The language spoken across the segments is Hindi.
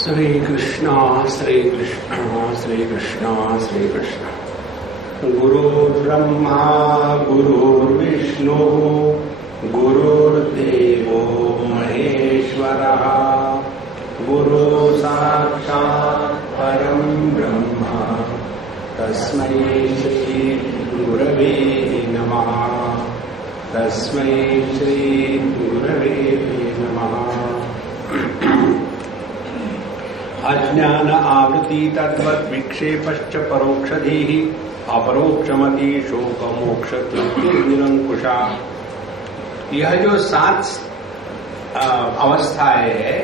श्री कृष्ण श्री कृष्ण श्री कृष्ण श्री कृष्ण। गुरुर्ब्रह्मा गुरुर्विष्णु गुरुर्देवो महेश्वरः गुरु साक्षात् परं ब्रह्म तस्मै श्री गुरवे नमः। तस्मै श्री गुरवे नमः। अज्ञान आवृत्ति तद्वत् विक्षेपश्च परोक्षधीः अपरोक्षमति शोक मोक्ष तृप्ति निरंकुशा। यह जो 7 अवस्थाएं है,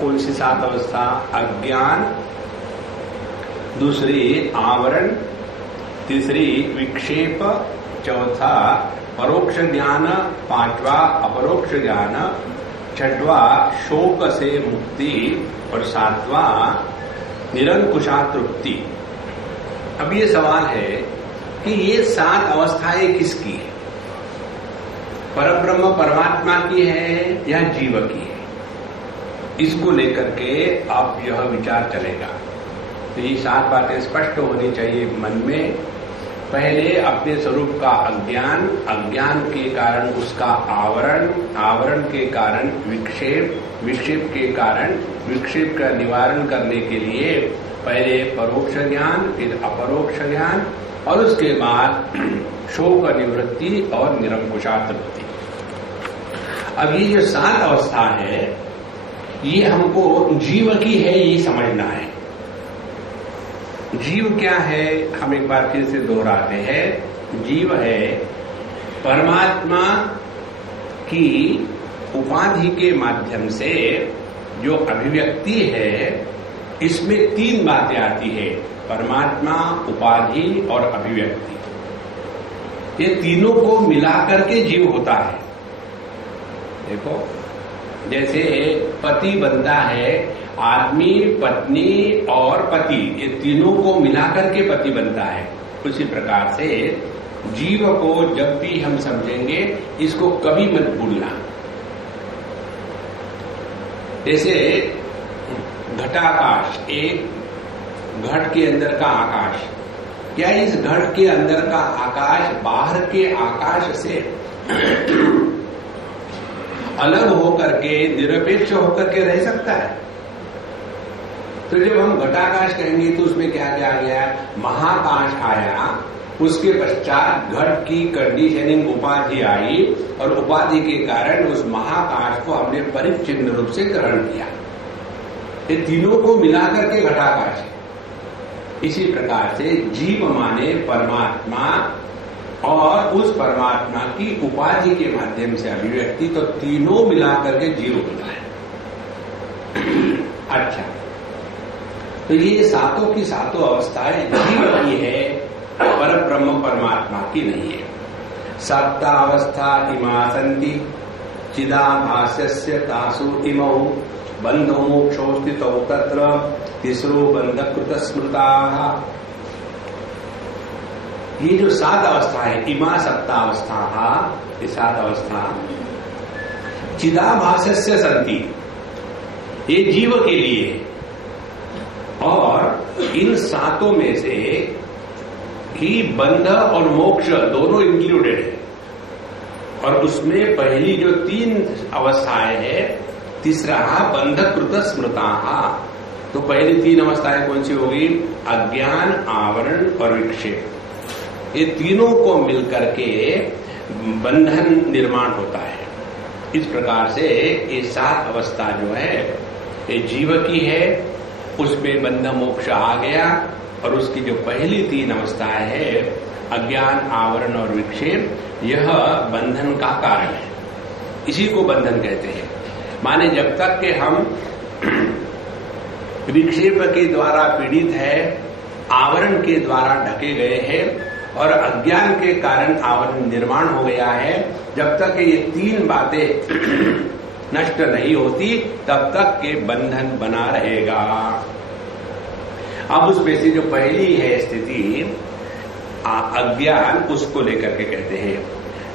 कौन सी 7 अवस्था? अज्ञान, दूसरी आवरण, तीसरी विक्षेप, चौथा परोक्ष ज्ञान, 5वां अपरोक्ष ज्ञान, 6वां शोक से मुक्ति और 7वां निरंकुशा तृप्ति। अब ये सवाल है कि ये 7 अवस्थाएं किसकी है? परब्रह्म परमात्मा की है या जीव की है? इसको लेकर के अब यह विचार चलेगा। तो ये 7 बातें स्पष्ट होनी चाहिए मन में। पहले अपने स्वरूप का अज्ञान, अज्ञान के कारण उसका आवरण, आवरण के कारण विक्षेप, विक्षेप के कारण विक्षेप का निवारण करने के लिए पहले परोक्ष ज्ञान, फिर अपरोक्ष ज्ञान और उसके बाद शोक निवृत्ति और निरंकुशा तृप्ति। अब ये जो 7 अवस्था है, ये हमको जीव की है, ये समझना है। जीव क्या है? हम एक बार फिर से दोहराते हैं। जीव है परमात्मा की उपाधि के माध्यम से जो अभिव्यक्ति है, इसमें 3 बातें आती है: परमात्मा, उपाधि और अभिव्यक्ति। ये तीनों को मिलाकर के जीव होता है। देखो, जैसे पति बनता है, आदमी, पत्नी और पति, ये तीनों को मिलाकर के पति बनता है। उसी प्रकार से जीव को जब भी हम समझेंगे, इसको कभी मत भूलना। जैसे घटाकाश, एक घट के अंदर का आकाश, क्या इस घट के अंदर का आकाश बाहर के आकाश से अलग होकर के, निरपेक्ष होकर के रह सकता है? तो जब हम घटाकाश कहेंगे तो उसमें क्या क्या आ गया? महाकाश आया, उसके पश्चात घट की कंडीशनिंग उपाधि आई और उपाधि के कारण उस महाकाश को हमने परिच्छिन्न रूप से ग्रहण किया। ये तीनों को मिलाकर के घटाकाश है। इसी प्रकार से जीव माने परमात्मा और उस परमात्मा की उपाधि के माध्यम से अभिव्यक्ति, तो तीनों मिलाकर के जीव होता है। अच्छा, तो ये 7 की 7 अवस्थाएं जीव की है, परब्रह्म परमात्मा की नहीं है। सप्तावस्था इमा सन्ति चिदाभासस्य तासु इमौ बंधो मोक्षो स्थितौ तत्र तिसरो बंधकृत स्मृताः। ये जो 7 अवस्था है, इमा सप्तावस्था, ये 7 अवस्था चिदाभासस्य सन्ति, ये जीव के लिए है। और इन 7 में से ही बंध और मोक्ष दोनों इंक्लूडेड है। और उसमें पहली जो 3 अवस्थाएं है, तीसरा बंधकृत स्मृताः। तो पहली 3 अवस्थाएं कौन सी होगी? अज्ञान, आवरण और विक्षेप। ये तीनों को मिलकर के बंधन निर्माण होता है। इस प्रकार से ये 7 अवस्था जो है, ये जीव की है। उसमें बंध मोक्ष आ गया और उसकी जो पहली 3 अवस्थाएं है, अज्ञान, आवरण और विक्षेप, यह बंधन का कारण है। इसी को बंधन कहते हैं। माने जब तक कि हम विक्षेप के द्वारा पीड़ित है, आवरण के द्वारा ढके गए हैं और अज्ञान के कारण आवरण निर्माण हो गया है, जब तक ये 3 बातें नष्ट नहीं होती, तब तक के बंधन बना रहेगा। अब उसमें से जो पहली है स्थिति अज्ञान, उसको लेकर के कहते हैं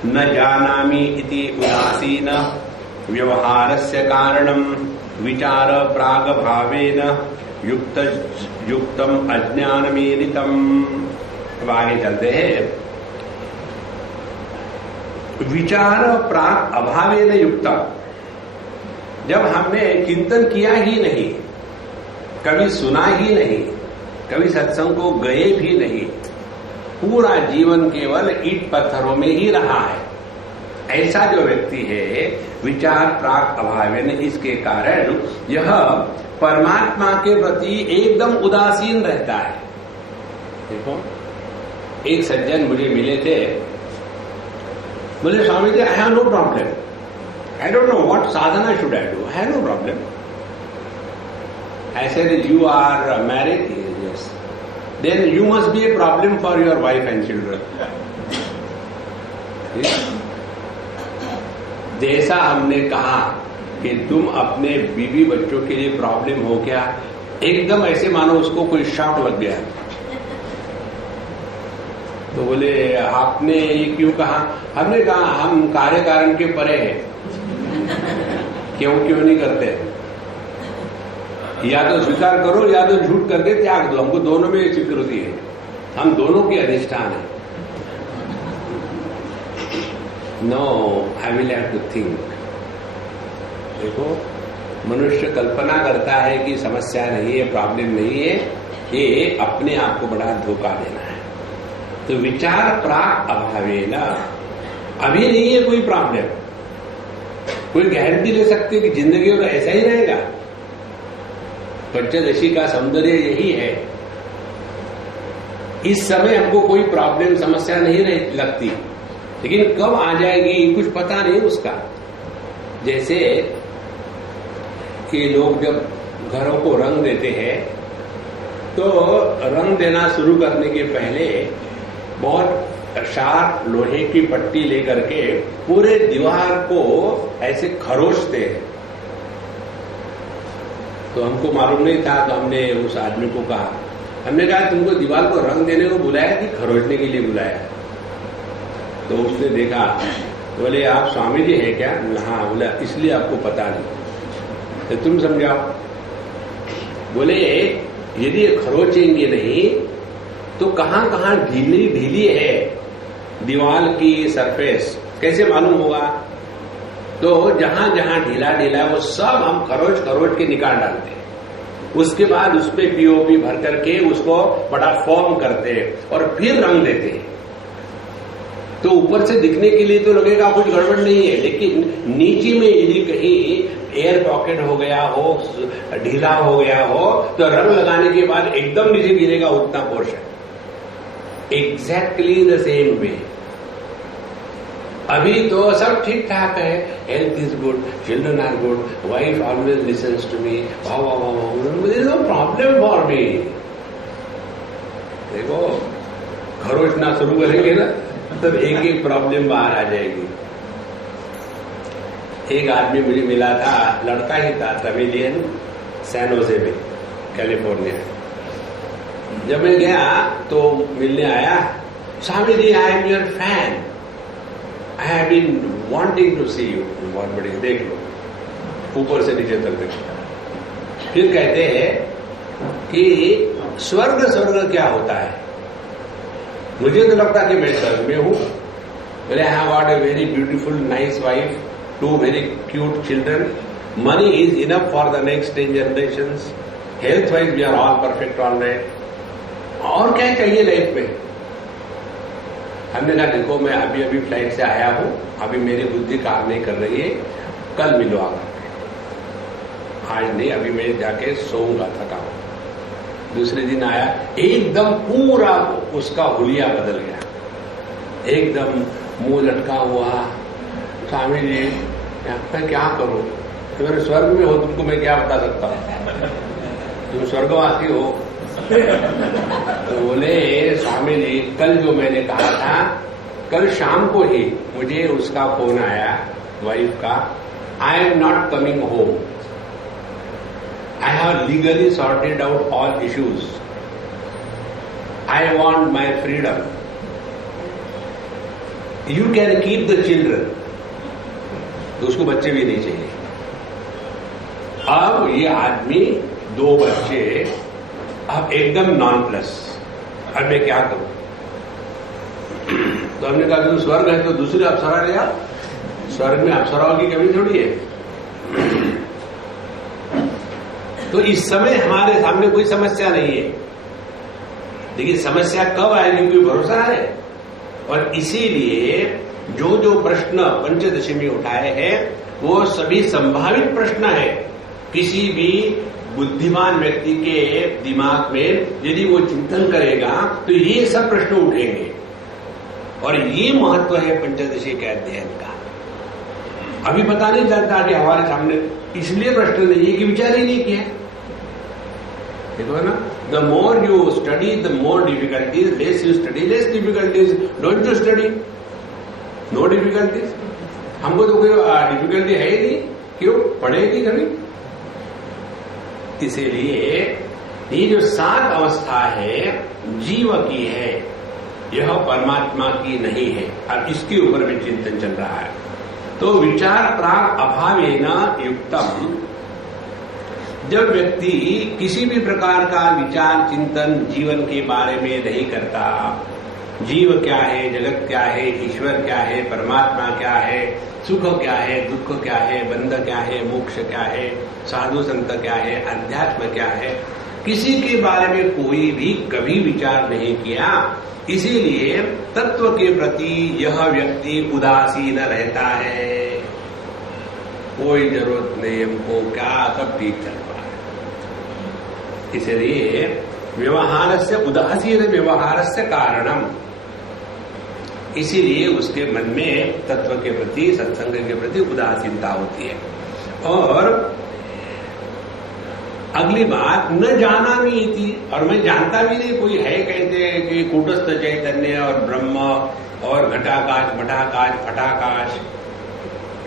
न जानामि इति उदासीन व्यवहारस्य कारणम विचार प्राग भावेन युक्तम अज्ञानमीलितम। अब आगे चलते हैं। विचार प्राग अभावेन युक्तम, जब हमने चिंतन किया ही नहीं, कभी सुना ही नहीं, कभी सत्संग को गए भी नहीं, पूरा जीवन केवल ईंट पत्थरों में ही रहा है, ऐसा जो व्यक्ति है विचार प्राग अभावेन, इसके कारण यह परमात्मा के प्रति एकदम उदासीन रहता है। देखो, एक सज्जन मुझे मिले थे, बोले Swami ji, I have no problem, I don't know what sadhana should I do. I have no problem. I said, you are married? Yes. Then you must be a problem for your wife and children. जैसा हमने कहा कि तुम अपने बीवी बच्चों के लिए प्रॉब्लम हो क्या, एकदम ऐसे मानो उसको कोई शॉक लग गया। तो बोले आपने ये क्यों कहा? हमने कहा हम कार्य कारण के परे हैं, क्यों नहीं करते? या तो स्वीकार करो या तो झूठ करके त्याग दो, हमको दोनों में स्वीकृति है, हम दोनों की अधिष्ठान है। No, I will have to think. देखो, मनुष्य कल्पना करता है कि समस्या नहीं है, प्रॉब्लम नहीं है, ये अपने आप को बड़ा धोखा देना है। तो विचार प्राग अभावेन, अभी नहीं है कोई प्रॉब्लम, कोई गारंटी ले सकते कि जिंदगी में ऐसा ही रहेगा। पंचदशी का सौंदर्य यही है, इस समय हमको कोई प्रॉब्लम समस्या नहीं लगती, लेकिन कब आ जाएगी कुछ पता नहीं उसका। जैसे कि लोग जब घरों को रंग देते हैं तो रंग देना शुरू करने के पहले बहुत शार्प लोहे की पट्टी लेकर के पूरे दीवार को ऐसे खरोचते हैं। तो हमको मालूम नहीं था, तो हमने उस आदमी को कहा, हमने कहा तुमको दीवार को रंग देने को बुलाया कि खरोचने के लिए बुलाया? तो उसने देखा, बोले आप स्वामी जी हैं क्या? हाँ। बोला इसलिए आपको पता नहीं, तो तुम समझाओ। बोले यदि ये खरोचेंगे नहीं तो कहां कहां ढीली है दीवार की सरफेस, कैसे मालूम होगा? तो जहां जहां ढीला है वो सब हम खरोच के निकाल डालते हैं, उसके बाद उस पे पीओपी भर करके उसको बड़ा फॉर्म करते हैं और फिर रंग देते हैं। तो ऊपर से दिखने के लिए तो लगेगा कुछ गड़बड़ नहीं है, लेकिन नीचे में यदि कहीं एयर पॉकेट हो गया हो, ढीला हो गया हो, तो रंग लगाने के बाद एकदम नीचे गिरेगा उतना portion. Exactly the same way अभी तो सब ठीक ठाक है, health is good, children are good, wife always listens to me, no problem for me. देखो, खरोचना शुरू करेंगे ना तब एक एक प्रॉब्लम बाहर आ जाएगी। एक आदमी मुझे मिला था, लड़का ही था, तमिलियन, सैन होजे में, कैलिफोर्निया। जब मैं गया तो मिलने आया, Swami ji I am your fan, I have been wanting to see you. बहुत बड़ी, देख लो ऊपर से नीचे तक देखो। फिर कहते हैं कि स्वर्ग क्या होता है? मुझे तो लगता कि मैं स्वर्ग में हूं। बोले I have got a very beautiful nice wife, 2 very cute children, money is enough for the next 10 generations, health wise we are all perfect all right, और क्या चाहिए लाइफ में? हमने कहा देखो मैं अभी फ्लाइट से आया हूं, अभी मेरी बुद्धि काम नहीं कर रही है, कल मिलो आकर। आज नहीं, अभी मैं जाके सोऊंगा, थका हूं। दूसरे दिन आया, एकदम पूरा उसका हुलिया बदल गया, एकदम मुंह लटका हुआ। स्वामी जी मैं क्या करूं? तुम्हारे स्वर्ग में हो, तुमको मैं क्या बता सकता हूं, तुम स्वर्गवासी हो। तो बोले स्वामी जी कल जो मैंने कहा था, कल शाम को ही मुझे उसका फोन आया, वाइफ का, I am not coming home, I have legally sorted out all issues, I want my freedom, you can keep the children. तो उसको बच्चे भी नहीं चाहिए। अब ये आदमी 2 बच्चे, अब एकदम नॉन प्लस, अब मैं क्या करूं? तो हमने कहा कि स्वर्ग है तो दूसरी अप्सरा ले आओ, स्वर्ग में अप्सराओं की कमी थोड़ी है। तो इस समय हमारे सामने कोई समस्या नहीं है, लेकिन समस्या कब आएगी कोई भरोसा है। और इसीलिए जो जो प्रश्न पंचदशी में उठाए हैं वो सभी संभावित प्रश्न है। किसी भी बुद्धिमान व्यक्ति के दिमाग में यदि वो चिंतन करेगा तो ये सब प्रश्न उठेंगे, और ये महत्व है पंचदशी के अध्ययन का। अभी पता नहीं चलता कि हमारे सामने इसलिए प्रश्न नहीं है कि विचार ही नहीं किया। देखो ना, the more you study the more difficulties, less you study less difficulties, don't you study, no difficulties. हमको तो कोई डिफिकल्टी है ही नहीं, क्यों पढ़ेगी कभी? इसीलिए ये जो 7 अवस्था है जीव की है, यह परमात्मा की नहीं है, और इसके ऊपर भी चिंतन चल रहा है। तो विचार प्राग अभावेन युक्तम, जब व्यक्ति किसी भी प्रकार का विचार चिंतन जीवन के बारे में नहीं करता, जीव क्या है, जगत क्या है, ईश्वर क्या है, परमात्मा क्या है, सुख क्या है, दुख क्या है, बंध क्या है, मोक्ष क्या है, साधु संत क्या है, अध्यात्म क्या है, किसी के बारे में कोई भी कभी विचार नहीं किया। इसीलिए तत्व के प्रति यह व्यक्ति उदासीन रहता है। कोई जरूरत नहीं हमको, क्या सब ठीक चल रहा है। इसलिए व्यवहार से उदासीन व्यवहार से कारणम, इसीलिए उसके मन में तत्व के प्रति, सत्संग के प्रति उदासीनता होती है। और अगली बात, न जाना भी थी, और मैं जानता भी नहीं, कोई है कहते हैं कि कूटस्थ चैतन्य और ब्रह्म और घटाकाश मठाकाश फटाकाश,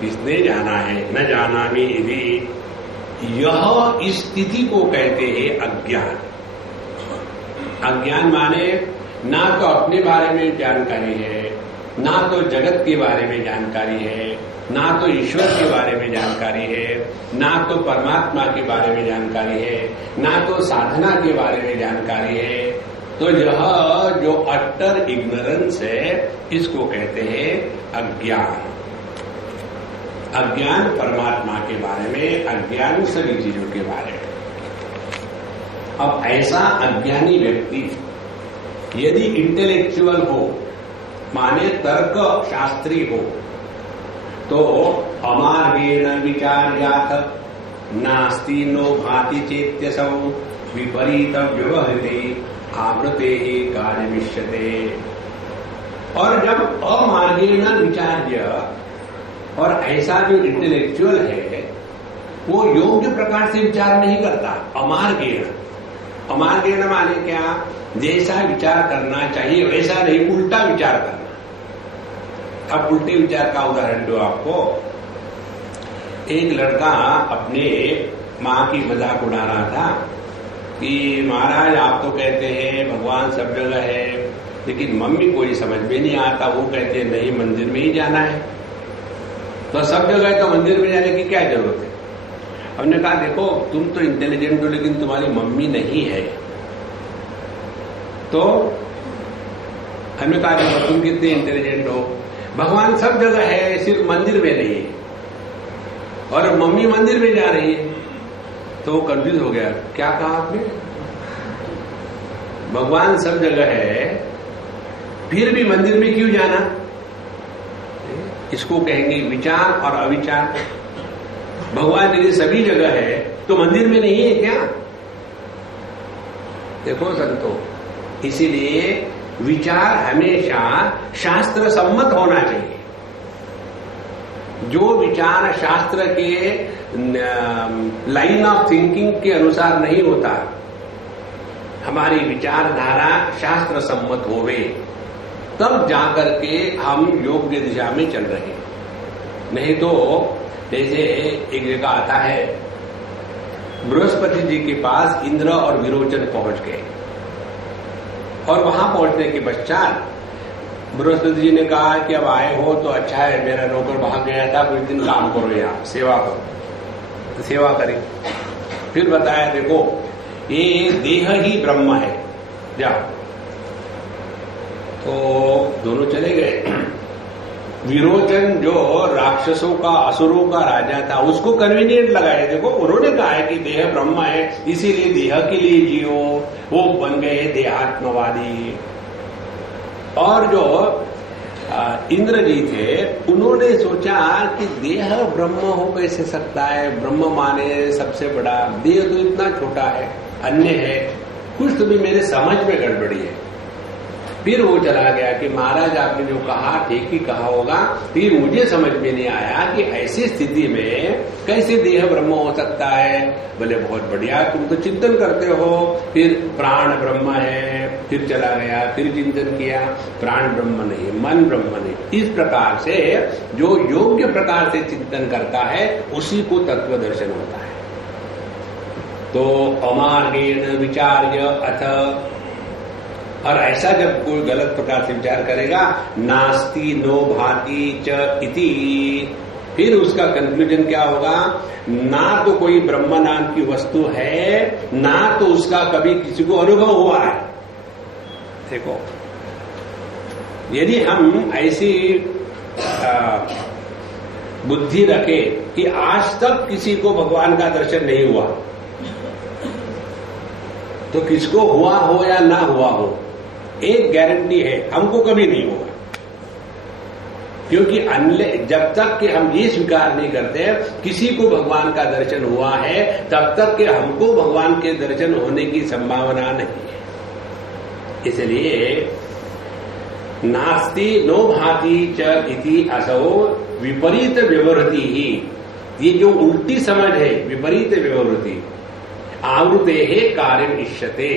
किसने जाना है? न जाना भी यदि, यह इस स्थिति को कहते हैं अज्ञान। अज्ञान माने ना तो अपने बारे में जानकारी है, ना तो जगत के बारे में जानकारी है, ना तो ईश्वर के बारे में जानकारी है, ना तो परमात्मा के बारे में जानकारी है, ना तो साधना के बारे में जानकारी है। तो यह जो अटर इग्नोरेंस है, इसको कहते हैं अज्ञान। अज्ञान परमात्मा के बारे में, अज्ञान सभी चीजों के बारे में। अब ऐसा अज्ञानी व्यक्ति यदि इंटेलेक्चुअल हो, माने तर्क शास्त्री हो, तो अमार्गेण विचार्याथ नास्ति नो भाति चेत्यसौ विपरीत व्यवहृते आवृते ही कार्यमिष्यते। और जब अमार्गेण विचार्य, और ऐसा जो इंटेलेक्चुअल है वो योग्य प्रकार से विचार नहीं करता, अमार्गेण। अमार्गेण माने क्या? जैसा विचार करना चाहिए वैसा नहीं, उल्टा विचार करना। अब उल्टे विचार का उदाहरण दो आपको। एक लड़का अपने माँ की मजाक उड़ा रहा था कि महाराज आप तो कहते हैं भगवान सब जगह है, लेकिन मम्मी कोई समझ में नहीं आता, वो कहते हैं नहीं मंदिर में ही जाना है। तो सब जगह है तो मंदिर में जाने की क्या जरूरत है? हमने कहा देखो तुम तो इंटेलिजेंट हो, लेकिन तुम्हारी मम्मी नहीं है। तो हमने कहा देखो तुम कितने इंटेलिजेंट हो, भगवान सब जगह है सिर्फ मंदिर में नहीं है, और मम्मी मंदिर में जा रही है। तो वो कंफ्यूज हो गया, क्या कहा आपने? भगवान सब जगह है, फिर भी मंदिर में क्यों जाना? इसको कहेंगे विचार और अविचार। भगवान यदि सभी जगह है तो मंदिर में नहीं है क्या? देखो संतो, इसीलिए विचार हमेशा शास्त्र सम्मत होना चाहिए। जो विचार शास्त्र के लाइन ऑफ थिंकिंग के अनुसार नहीं होता, हमारी विचारधारा शास्त्र सम्मत होवे, तब जाकर के हम योग्य दिशा में चल रहे हैं। नहीं तो जैसे एक जगह आता है, बृहस्पति जी के पास इंद्र और विरोचन पहुंच गए, और वहां पहुंचने के पश्चात बृहस्पति जी ने कहा कि अब आए हो तो अच्छा है, मेरा नौकर भाग गया था, कुछ दिन काम करो, यहाँ सेवा करो। सेवा करी। फिर बताया देखो ये देह ही ब्रह्म है, जाओ। तो दोनों चले गए। विरोचन जो राक्षसों का असुरों का राजा था उसको कन्वीनियंट लगाया, देखो उन्होंने कहा है कि देह ब्रह्म है इसीलिए देह के लिए जियो, वो बन गए देहात्मवादी। और जो इंद्र जी थे उन्होंने सोचा कि देह ब्रह्म हो कैसे सकता है, ब्रह्म माने सबसे बड़ा, देह तो इतना छोटा है, अन्य है, कुछ तो भी मेरे समझ में गड़बड़ी है। फिर वो चला गया कि महाराज आपने जो कहा ठीक ही कहा होगा। फिर मुझे समझ में नहीं आया कि ऐसी स्थिति में कैसे देह ब्रह्म हो सकता है। बोले बहुत बढ़िया, तुम तो चिंतन करते हो। फिर प्राण ब्रह्म है, फिर चला गया, फिर चिंतन किया, प्राण ब्रह्म नहीं, मन ब्रह्म नहीं। इस प्रकार से जो योग्य प्रकार से चिंतन करता है उसी को तत्व दर्शन होता है। तो अमार्गेण विचार्य अथ, और ऐसा जब कोई गलत प्रकार से विचार करेगा, नास्ति नो भाति च इति, फिर उसका कंक्लूजन क्या होगा, ना तो कोई ब्रह्म नाम की वस्तु है, ना तो उसका कभी किसी को अनुभव हुआ है। देखो यदि हम ऐसी बुद्धि रखे कि आज तक किसी को भगवान का दर्शन नहीं हुआ, तो किसको हुआ हो या ना हुआ हो, एक गारंटी है, हमको कभी नहीं होगा। क्योंकि जब तक कि हम ये स्वीकार नहीं करते किसी को भगवान का दर्शन हुआ है, तब तक कि हमको भगवान के दर्शन होने की संभावना नहीं है। इसलिए नास्ति नो भाति च इति असो विपरीत व्यवहृति ही, ये जो उल्टी समझ है विपरीत व्यवहृति, आवृते है कार्य इष्यते,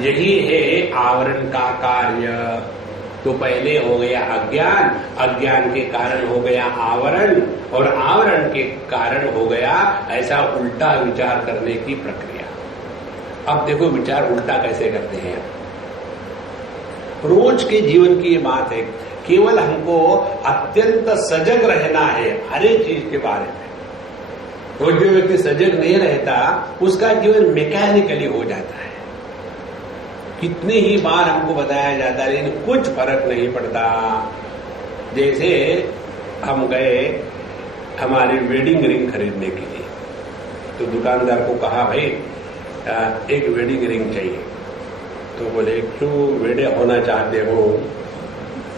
यही है आवरण का कार्य। तो पहले हो गया अज्ञान, अज्ञान के कारण हो गया आवरण, और आवरण के कारण हो गया ऐसा उल्टा विचार करने की प्रक्रिया। अब देखो विचार उल्टा कैसे करते हैं। रोज के जीवन की ये बात है, केवल हमको अत्यंत सजग रहना है हर एक चीज के बारे में। वो जो व्यक्ति सजग नहीं रहता उसका जीवन मैकेनिकली हो जाता है। कितनी ही बार हमको बताया जाता है लेकिन कुछ फर्क नहीं पड़ता। जैसे हम गए हमारी वेडिंग रिंग खरीदने के लिए, तो दुकानदार को कहा भाई एक वेडिंग रिंग चाहिए। तो बोले क्यों वेडे होना चाहते हो?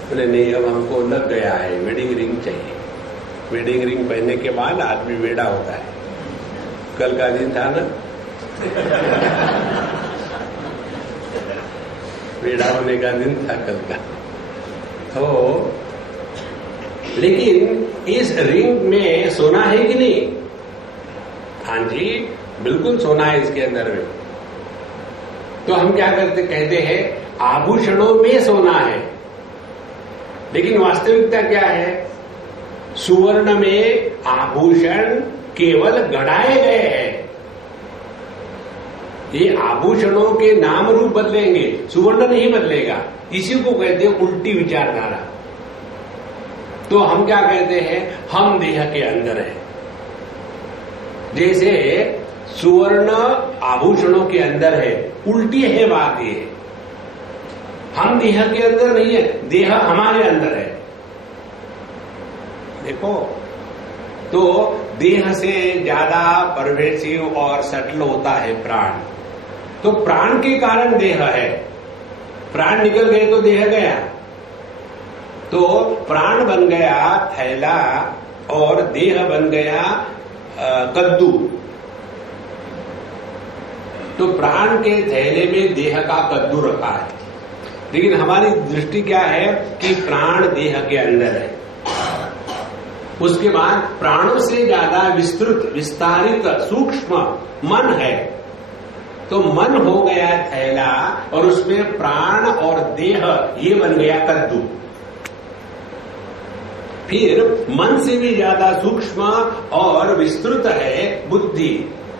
बोले नहीं, अब हमको लग गया है, वेडिंग रिंग चाहिए। वेडिंग रिंग पहनने के बाद आदमी वेड़ा होता है। कल का दिन था ना, वेड़ा होने का दिन था कल का। तो लेकिन इस रिंग में सोना है कि नहीं? हाँ जी, बिल्कुल सोना है इसके अंदर में। तो हम क्या करते, कहते हैं आभूषणों में सोना है, लेकिन वास्तविकता क्या है? सुवर्ण में आभूषण केवल गढ़ाए गए हैं। ये आभूषणों के नाम रूप बदलेंगे, सुवर्ण नहीं बदलेगा। इसी को कहते हैं उल्टी विचारधारा। तो हम क्या कहते हैं, हम देह के अंदर हैं। जैसे सुवर्ण आभूषणों के अंदर है, उल्टी है बात ये। हम देह के अंदर नहीं है, देह हमारे अंदर है। देखो, तो देह से ज्यादा परवेसिव और सटल होता है प्राण। तो प्राण के कारण देह है, प्राण निकल गए तो देह गया। तो प्राण बन गया थैला और देह बन गया कद्दू। तो प्राण के थैले में देह का कद्दू रखा है, लेकिन हमारी दृष्टि क्या है कि प्राण देह के अंदर है। उसके बाद प्राणों से ज्यादा विस्तृत विस्तारित सूक्ष्म मन है। तो मन हो गया थैला और उसमें प्राण और देह ये बन गया कद्दू। फिर मन से भी ज्यादा सूक्ष्म और विस्तृत है बुद्धि।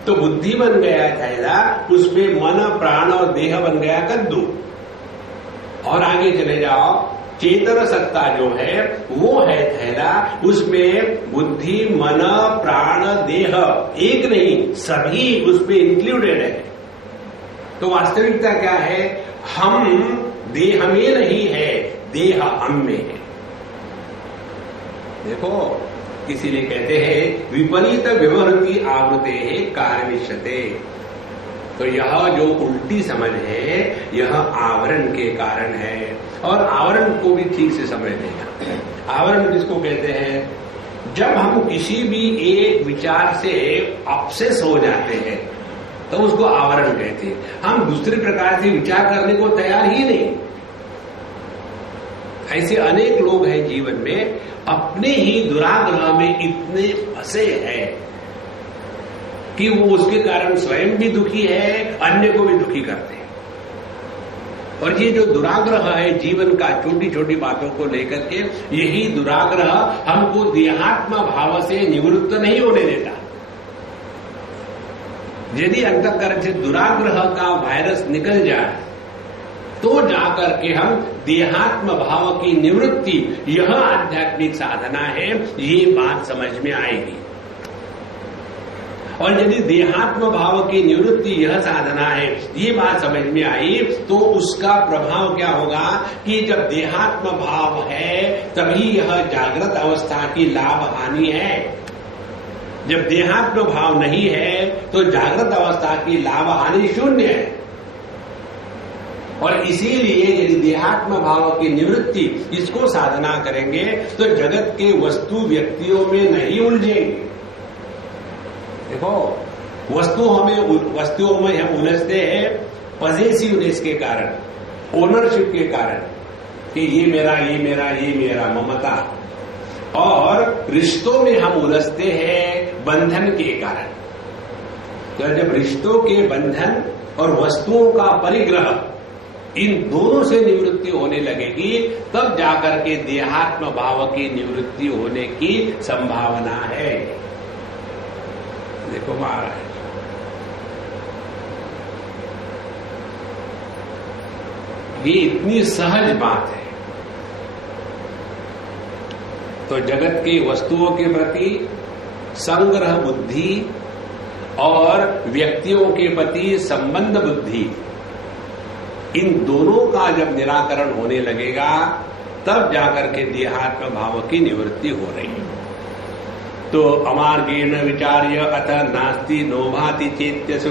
तो बुद्धि बन गया थैला, उसमें मन प्राण और देह बन गया कद्दू। और आगे चले जाओ, चेतन सत्ता जो है वो है थैला, उसमें बुद्धि, मन, प्राण, देह एक नहीं सभी उसमें इंक्लूडेड है। तो वास्तविकता क्या है, हम देह में नहीं है, देह हम में है। देखो इसीलिए कहते हैं विपरीत व्यवहृति आवृते है कार्यमिष्यते। तो यह जो उल्टी समझ है यह आवरण के कारण है, और आवरण को भी ठीक से समझ लेना। आवरण किसको कहते हैं, जब हम किसी भी एक विचार से ऑब्सेस हो जाते हैं तो उसको आवरण कहते हैं। हम दूसरे प्रकार से विचार करने को तैयार ही नहीं। ऐसे अनेक लोग हैं जीवन में, अपने ही दुराग्रह में इतने फंसे हैं कि वो उसके कारण स्वयं भी दुखी है, अन्य को भी दुखी करते हैं। और ये जो दुराग्रह है जीवन का, छोटी छोटी बातों को लेकर के, यही दुराग्रह हमको देहात्म भाव से निवृत्त नहीं होने देता। यदि अंतःकरण से दुराग्रह का वायरस निकल जाए तो जाकर के हम देहात्म भाव की निवृत्ति, यह आध्यात्मिक साधना है, ये बात समझ में आएगी। और यदि देहात्म भाव की निवृत्ति यह साधना है, ये बात समझ में आई, तो उसका प्रभाव क्या होगा कि जब देहात्म भाव है तभी यह जागृत अवस्था की लाभ हानि है। जब देहात्म भाव नहीं है तो जागृत अवस्था की लाभ हानि शून्य है। और इसीलिए यदि देहात्म भाव की निवृत्ति इसको साधना करेंगे तो जगत के वस्तु व्यक्तियों में नहीं उलझेंगे। देखो वस्तुओं में हम उलझते हैं पॉसेसिवनेस के कारण, ओनरशिप के कारण कि ये मेरा, ये मेरा, ये मेरा, ममता। और रिश्तों में हम उलझते हैं बंधन के कारण। तो जब रिश्तों के बंधन और वस्तुओं का परिग्रह, इन दोनों से निवृत्ति होने लगेगी, तब जाकर के देहात्म भाव की निवृत्ति होने की संभावना है। देखो महाराज, ये इतनी सहज बात है। तो जगत के वस्तुओं के प्रति संग्रह बुद्धि और व्यक्तियों के प्रति संबंध बुद्धि, इन दोनों का जब निराकरण होने लगेगा तब जाकर के देहात्म भाव की निवृत्ति हो रही है। तो अमार्गेण विचार्य अथ नास्ति नोभाति चेत्यसो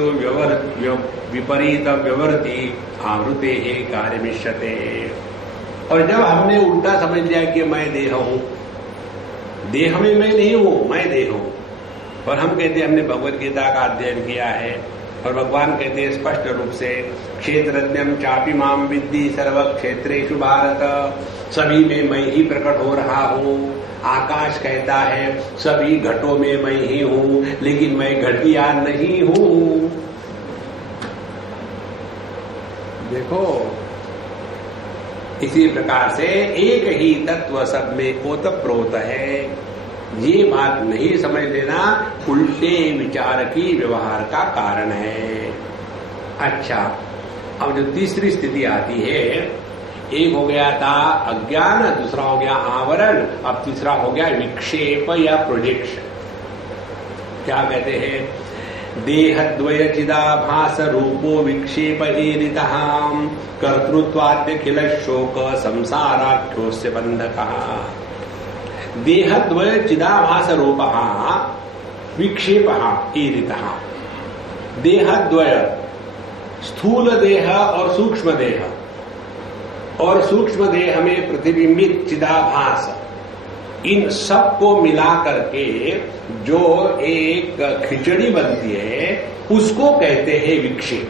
विपरीत व्यवहृति आवृते है कार्यमिष्यते। और जब हमने उल्टा समझ लिया कि मैं देह हूं, देह में मैं नहीं हूं, मैं देह हूं, और हम कहते हैं हमने भगवत गीता का अध्ययन किया है और भगवान कहते हैं स्पष्ट रूप से क्षेत्रज्ञम चापि माम विद्धि सर्व क्षेत्रेषु भारत, सभी में मैं ही प्रकट हो रहा हूं। आकाश कहता है सभी घटों में मैं ही हूं, लेकिन मैं घटिया नहीं हूं। देखो इसी प्रकार से एक ही तत्व सब में ओतप्रोत है, ये बात नहीं समझ लेना उल्टे विचार की व्यवहार का कारण है। अच्छा, अब जो तीसरी स्थिति आती है, एक हो गया था अज्ञान, दूसरा हो गया आवरण, अब तीसरा हो गया विक्षेप या प्रोजेक्शन। क्या कहते हैं, देहद्वय चिदाभास रूपो विक्षेप एरितः कर्तृत्वाद्यखिल शोक संसाराख्योस्य बंधकः। देहद्वय चिदाभास रूपः विक्षेपः एरितः। देहद्वय, स्थूल देह और सूक्ष्म देह, और सूक्ष्म देह में प्रतिबिंबित चिदाभास, इन सब को मिला करके जो एक खिचड़ी बनती है उसको कहते हैं विक्षेप।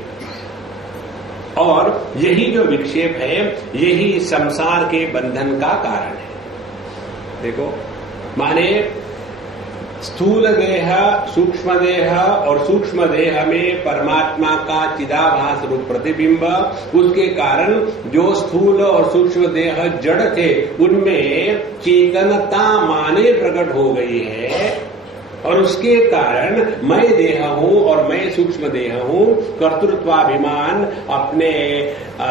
और यही जो विक्षेप है यही संसार के बंधन का कारण है। देखो, माने स्थूल देह, सूक्ष्म देह और सूक्ष्म देह में परमात्मा का चिदाभास रूप प्रतिबिंब, उसके कारण जो स्थूल और सूक्ष्म देह जड़ थे उनमें चेतनता माने प्रकट हो गई है, और उसके कारण मैं देह हूं और मैं सूक्ष्म देह हूं। कर्तृत्वाभिमान अपने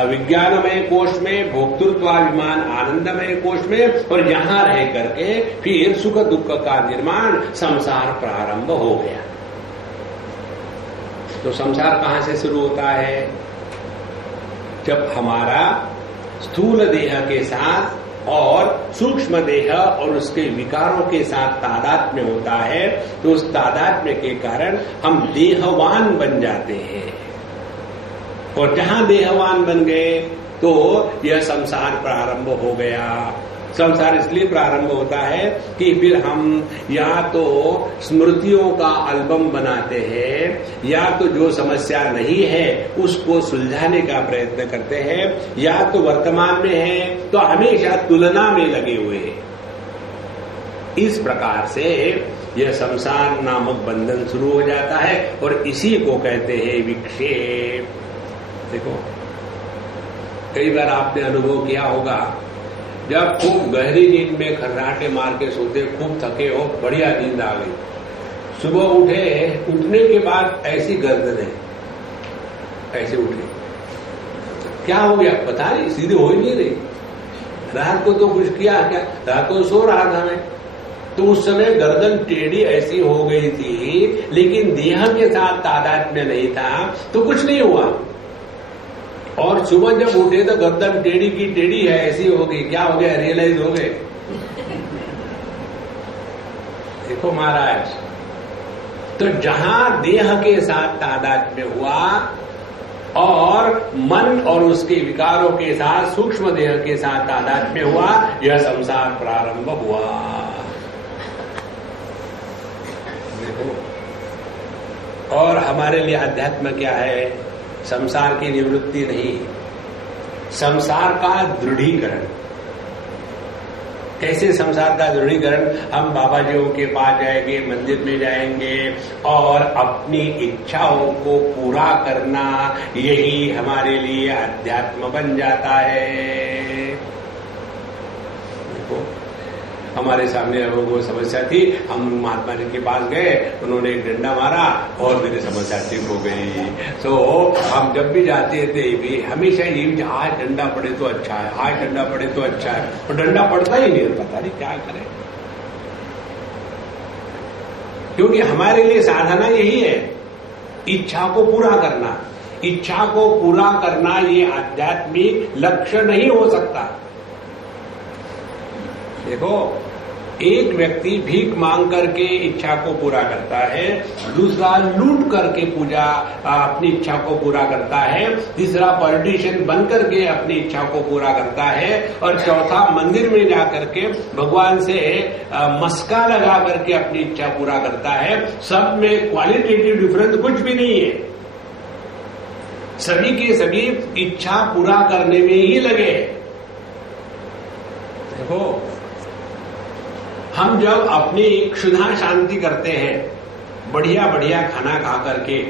विज्ञानमय कोश में, भोक्तृत्वाभिमान आनंदमय कोश में, और यहां रह करके फिर सुख दुख का निर्माण, संसार प्रारंभ हो गया। तो संसार कहां से शुरू होता है? जब हमारा स्थूल देह के साथ और सूक्ष्म देह और उसके विकारों के साथ तादात्म्य होता है, तो उस तादात्म्य के कारण हम देहवान बन जाते हैं। और जहां देहवान बन गए तो यह संसार प्रारंभ हो गया। संसार इसलिए प्रारंभ होता है कि फिर हम या तो स्मृतियों का एल्बम बनाते हैं, या तो जो समस्या नहीं है उसको सुलझाने का प्रयत्न करते हैं, या तो वर्तमान में है तो हमेशा तुलना में लगे हुए हैं। इस प्रकार से यह संसार नामक बंधन शुरू हो जाता है और इसी को कहते हैं विक्षेप। देखो, कई बार आपने अनुभव किया होगा, जब खूब गहरी नींद में खर्राटे मार के सोते, खूब थके हो, बढ़िया नींद आ गई, सुबह उठे, उठने के बाद ऐसी गर्दन है, ऐसे उठे, क्या हो गया पता नहीं, सीधे हो ही नहीं रही। रात को तो कुछ किया क्या, रात को सो रहा था मैं, तो उस समय गर्दन टेढ़ी ऐसी हो गई थी, लेकिन देह के साथ तादात्म्य नहीं था, तो कुछ नहीं हुआ। और सुबह जब उठे तो गर्दन टेढ़ी की टेढ़ी है, ऐसी हो गई। क्या हो गया, रियलाइज हो गए। देखो महाराज, तो जहां देह के साथ तादात्म्य हुआ और मन और उसके विकारों के साथ सूक्ष्म देह के साथ तादात्म्य हुआ, यह संसार प्रारंभ हुआ। देखो, और हमारे लिए अध्यात्म क्या है? संसार की निवृत्ति नहीं, संसार का दृढ़ीकरण। कैसे संसार का दृढ़ीकरण? हम बाबा जी के पास जाएंगे, मंदिर में जाएंगे और अपनी इच्छाओं को पूरा करना, यही हमारे लिए अध्यात्म बन जाता है। देखो, हमारे सामने वो समस्या थी, हम महात्मा जी के पास गए, उन्होंने एक डंडा मारा और मेरी समस्या ठीक हो गई। तो हम जब भी जाते थे भी हमेशा ये, आज डंडा पड़े तो अच्छा है, आज डंडा पड़े तो अच्छा है, और डंडा पड़ता ही नहीं, पता नहीं क्या करें। क्योंकि हमारे लिए साधना यही है, इच्छा को पूरा करना। इच्छा को पूरा करना ये आध्यात्मिक लक्ष्य नहीं हो सकता। देखो, एक व्यक्ति भीख मांग करके इच्छा को पूरा करता है, दूसरा लूट करके पूजा अपनी इच्छा को पूरा करता है, तीसरा पॉलिटिशियन बन करके अपनी इच्छा को पूरा करता है, और चौथा मंदिर में जाकर के भगवान से मस्का लगा करके अपनी इच्छा पूरा करता है। सब में क्वालिटेटिव डिफरेंस कुछ भी नहीं है, सभी के सभी इच्छा पूरा करने में ही लगे। देखो, हम जब अपनी क्षुधा शांति करते हैं, बढ़िया बढ़िया खाना खा करके,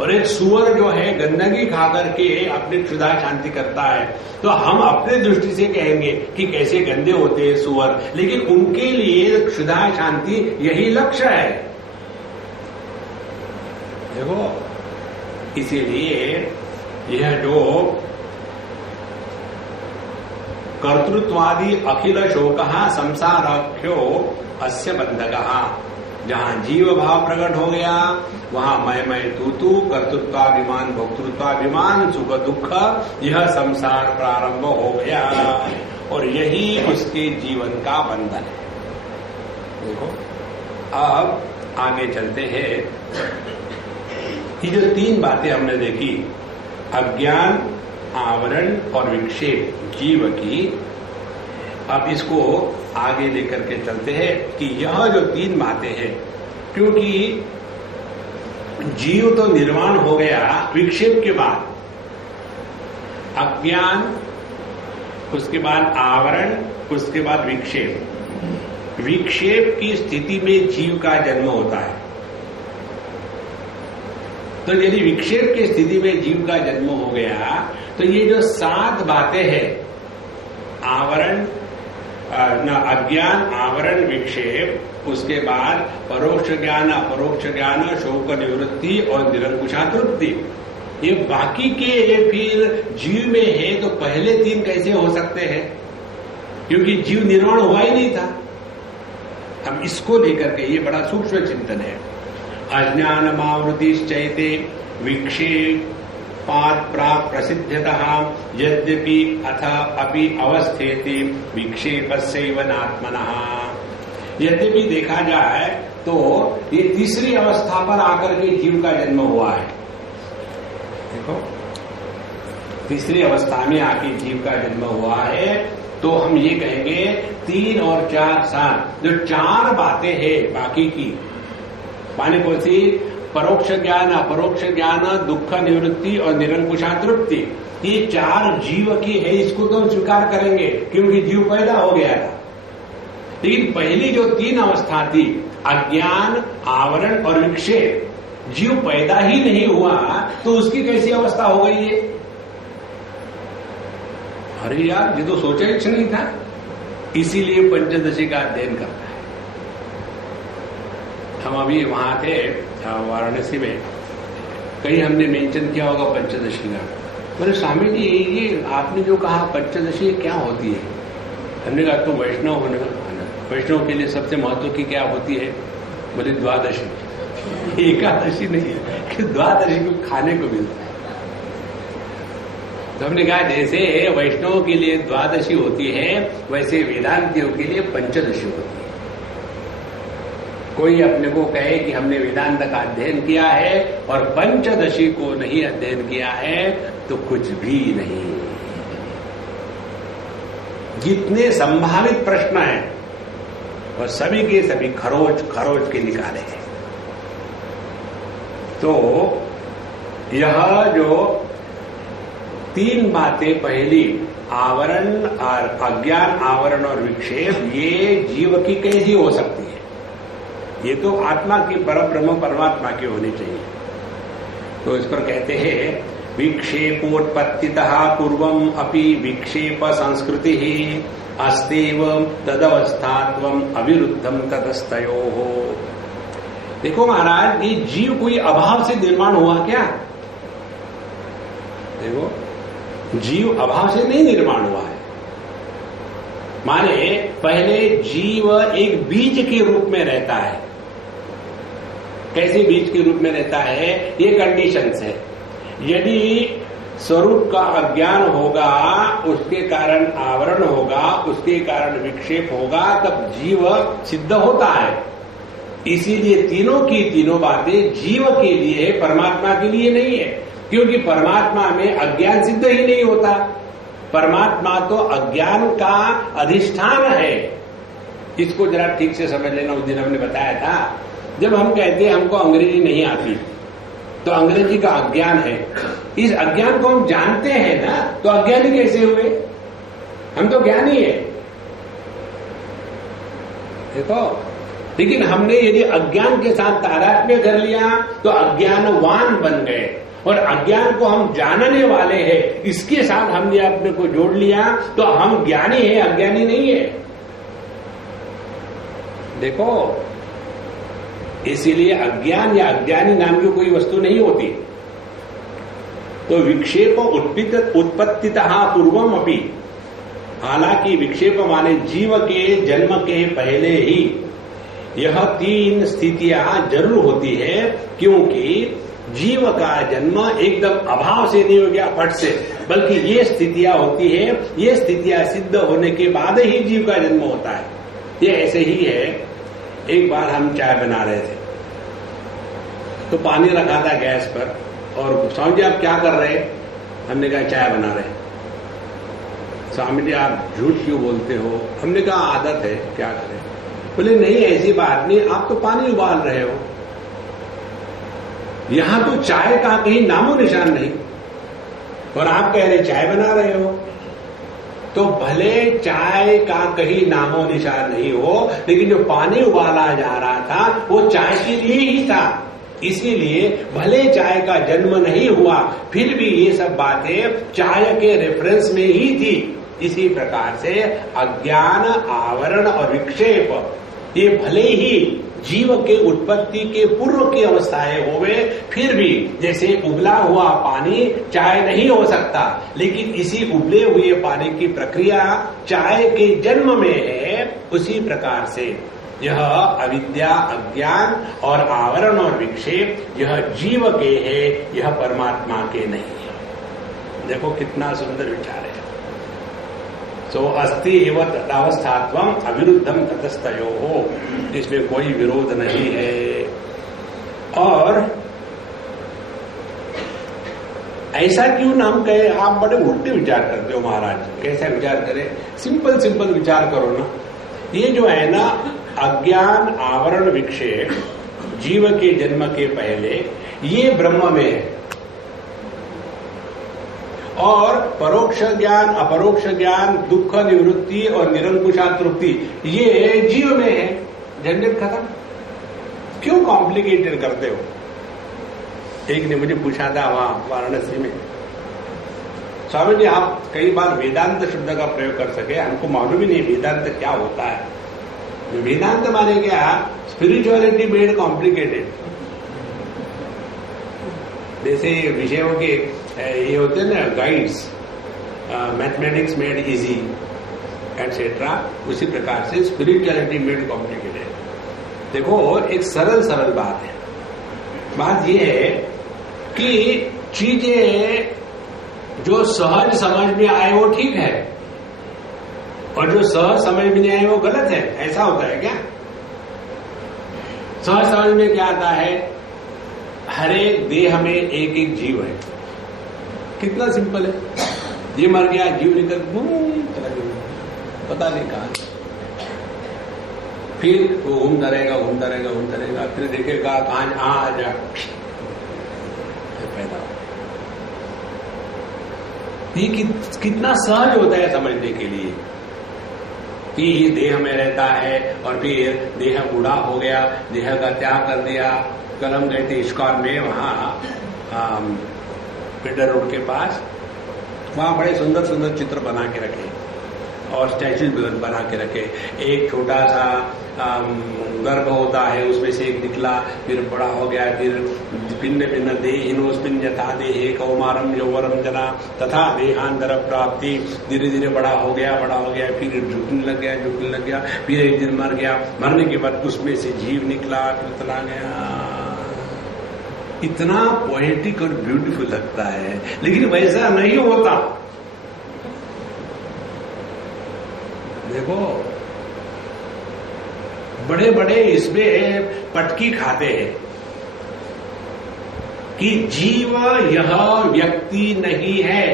और एक सुअर जो है गंदगी खा करके अपनी क्षुधा शांति करता है, तो हम अपने दृष्टि से कहेंगे कि कैसे गंदे होते हैं सुअर, लेकिन उनके लिए क्षुधा शांति यही लक्ष्य है। देखो, इसीलिए यह जो कर्तृत्वादि अखिल शोक संसाराख्यो अस्य बंधकः, जहां जीव भाव प्रकट हो गया वहां मैं तू कर्तृत्वाभिमान भोक्तृत्वाभिमान सुख दुख, यह संसार प्रारंभ हो गया और यही उसके जीवन का बंधन है। देखो, अब आगे चलते हैं। ये जो तीन बातें हमने देखी, अज्ञान, आवरण और विक्षेप जीव की, अब इसको आगे लेकर के चलते हैं कि यह जो तीन बातें हैं, क्योंकि जीव तो निर्माण हो गया विक्षेप के बाद, अज्ञान, उसके बाद आवरण, उसके बाद विक्षेप। विक्षेप की स्थिति में जीव का जन्म होता है। तो यदि विक्षेप की स्थिति में जीव का जन्म हो गया तो ये जो 7 बातें हैं, आवरण, अज्ञान, आवरण, विक्षेप, उसके बाद परोक्ष ज्ञान, अपरोक्ष ज्ञान, शोक निवृत्ति और निरंकुशा तृप्ति। ये बाकी के फिर जीव में है तो पहले 3 कैसे हो सकते हैं? क्योंकि जीव निर्माण हुआ ही नहीं था। हम इसको लेकर के, ये बड़ा सूक्ष्म चिंतन है। अज्ञान मावृतिश्चैते विक्षेपात् प्राक् प्रसिद्धतः यद्यपि अथ अपि अवस्थेति विक्षेपस्यैव नात्मनः। यद्यपि देखा जाए तो ये तीसरी अवस्था पर आकर के जीव का जन्म हुआ है। देखो, तीसरी अवस्था में आके जीव का जन्म हुआ है, तो हम ये कहेंगे 3 और 4 7 जो 4 बातें हैं बाकी की, माने कौन सी? परोक्ष ज्ञान, अपरोक्ष ज्ञान, दुख निवृत्ति और निरंकुशा तृप्ति, ये 4 जीव की है। इसको तो हम स्वीकार करेंगे क्योंकि जीव पैदा हो गया था। लेकिन पहली जो 3 अवस्था थी, अज्ञान, आवरण और विक्षेप, जीव पैदा ही नहीं हुआ तो उसकी कैसी अवस्था हो गई है? अरे यार, ये तो सोचा ही नहीं था। इसीलिए पंचदशी का अध्ययन करता है। हम अभी वहां थे वाराणसी में, कहीं हमने मेंशन किया होगा पंचदशी का। बोले स्वामी जी, ये आपने जो कहा पंचदशी क्या होती है? हमने कहा तो वैष्णव होने का, वैष्णव के लिए सबसे महत्व की क्या होती है? बोले द्वादशी। एकादशी नहीं है कि द्वादशी को खाने को मिलता है। तो हमने कहा जैसे वैष्णव के लिए द्वादशी होती है, वैसे वेदांतियों के लिए पंचदशी होती है। कोई अपने को कहे कि हमने वेदांत का अध्ययन किया है और पंचदशी को नहीं अध्ययन किया है तो कुछ भी नहीं। जितने संभावित प्रश्न हैं और सभी के सभी खरोच खरोच के निकाले हैं। तो यह जो 3 बातें, पहली आवरण और अज्ञान, आवरण और विक्षेप, ये जीव की कैसी हो सकती है? ये तो आत्मा की, परब्रह्म परमात्मा की होनी चाहिए। तो इस पर कहते हैं विक्षेपोत्पत्तितः पूर्वम अपि विक्षेप संस्कृति ही अस्तेव तदवस्थात्वम अविरुद्धम तदस्तयोः। देखो महाराज, ये जीव कोई अभाव से निर्माण हुआ क्या? देखो, जीव अभाव से नहीं निर्माण हुआ है। माने पहले जीव एक बीज के रूप में रहता है। कैसे बीज के रूप में रहता है? ये कंडीशंस है। यदि स्वरूप का अज्ञान होगा, उसके कारण आवरण होगा, उसके कारण विक्षेप होगा, तब जीव सिद्ध होता है। इसीलिए तीनों की तीनों बातें जीव के लिए है, परमात्मा के लिए नहीं है। क्योंकि परमात्मा में अज्ञान सिद्ध ही नहीं होता। परमात्मा तो अज्ञान का अधिष्ठान है। इसको जरा ठीक से समझ लेना। उस दिन हमने बताया था, जब हम कहते हैं हमको अंग्रेजी नहीं आती, तो अंग्रेजी का अज्ञान है। इस अज्ञान को हम जानते हैं ना, तो अज्ञानी कैसे हुए? हम तो ज्ञानी है। देखो, लेकिन हमने यदि अज्ञान के साथ तादात्म्य कर लिया तो अज्ञानवान बन गए, और अज्ञान को हम जानने वाले हैं, इसके साथ हमने अपने को जोड़ लिया तो हम ज्ञानी है, अज्ञानी नहीं है। देखो, इसीलिए अज्ञान या अज्ञानी नाम की कोई वस्तु नहीं होती। तो विक्षेप उत्पत्तितः पूर्वम अपि, हालांकि विक्षेप माने जीव के जन्म के पहले ही यह 3 स्थितियां जरूर होती है। क्योंकि जीव का जन्म एकदम अभाव से नहीं हो गया फट से, बल्कि ये स्थितियां होती है। ये स्थितियां सिद्ध होने के बाद ही जीव का जन्म होता है। ये ऐसे ही है। एक बार हम चाय बना रहे थे, तो पानी रखा था गैस पर, और स्वामी जी आप क्या कर रहे हैं? हमने कहा चाय बना रहे। स्वामी जी आप झूठ क्यों बोलते हो? हमने कहा आदत है, क्या करें। बोले नहीं, ऐसी बात नहीं, आप तो पानी उबाल रहे हो। यहां तो चाय का कहीं नामो निशान नहीं, और आप कह रहे चाय बना रहे हो। तो भले चाय का कहीं नामो निशान नहीं हो, लेकिन जो पानी उबाला जा रहा था वो चाय के लिए ही था। इसीलिए भले चाय का जन्म नहीं हुआ, फिर भी ये सब बातें चाय के रेफरेंस में ही थी। इसी प्रकार से अज्ञान, आवरण और विक्षेप, ये भले ही जीव के उत्पत्ति के पूर्व की अवस्थाएं होवे, फिर भी जैसे उबला हुआ पानी चाय नहीं हो सकता, लेकिन इसी उबले हुए पानी की प्रक्रिया चाय के जन्म में है, उसी प्रकार से यह अविद्या, अज्ञान और आवरण और विक्षेप यह जीव के है, यह परमात्मा के नहीं है। देखो कितना सुंदर विचार है। सो अस्ति एव तदावस्थात्वम अविरुद्धम ततस्तयो हो, इसमें कोई विरोध नहीं है। और ऐसा क्यों ना हम कहे, आप बड़े उल्टे विचार करते हो महाराज, कैसा विचार करें? सिंपल सिंपल विचार करो ना। ये जो है ना अज्ञान, आवरण, विक्षेप जीव के जन्म के पहले ये ब्रह्म में है, और परोक्ष ज्ञान, अपरोक्ष ज्ञान, दुख निवृत्ति और निरंकुशा तृप्ति ये जीव में है। झंझट खत्म। क्यों कॉम्प्लिकेटेड करते हो? एक ने मुझे पूछा था वहां वाराणसी में, स्वामी जी आप कई बार वेदांत शब्द का प्रयोग कर सके, हमको मालूम ही नहीं वेदांत क्या होता है। वेदांत माने क्या? Spirituality made complicated. जैसे विषयों के ये होते हैं ना guides, mathematics made easy etcetera, उसी प्रकार से स्पिरिचुअलिटी मेड कॉम्प्लिकेटेड। देखो एक सरल सरल बात है। बात ये है कि चीजें जो सहज समझ में आए वो ठीक है, और जो सहज समझ में नहीं आए वो गलत है। ऐसा होता है क्या? सहज समझ में क्या आता है? हर एक देह में एक एक जीव है। कितना सिंपल है। ये मर गया, जीव निकल पता नहीं कहां, फिर वो घूमता रहेगा घूमता रहेगा घूमता रहेगा, फिर देखेगा कहां आ जा पैदा। ये कितना सहज होता है समझने के लिए कि ये देह में रहता है और फिर देह बूढ़ा हो गया, देह का त्याग कर दिया। कल हम गए थे इस्कॉन में, वहां पेडर रोड के पास, वहां बड़े सुंदर सुंदर चित्र बना के रखे और स्टैचू बना के रखे। एक छोटा सा गर्भ होता है, उसमें से एक निकला, फिर बड़ा हो गया, फिर भिन्न भिन्न देहिनोस्मिन् यथा देहे कौमारम यौवनम जना तथा देहांतर प्राप्ति। धीरे धीरे बड़ा हो गया, फिर झुकने लग गया, फिर एक दिन मर गया। मरने के बाद उसमें से जीव निकला, फिर चला गया। इतना पोएटिक और ब्यूटीफुल लगता है, लेकिन वैसा नहीं होता। देखो बड़े बड़े इसमें पटकी खाते हैं कि जीव यह व्यक्ति नहीं है,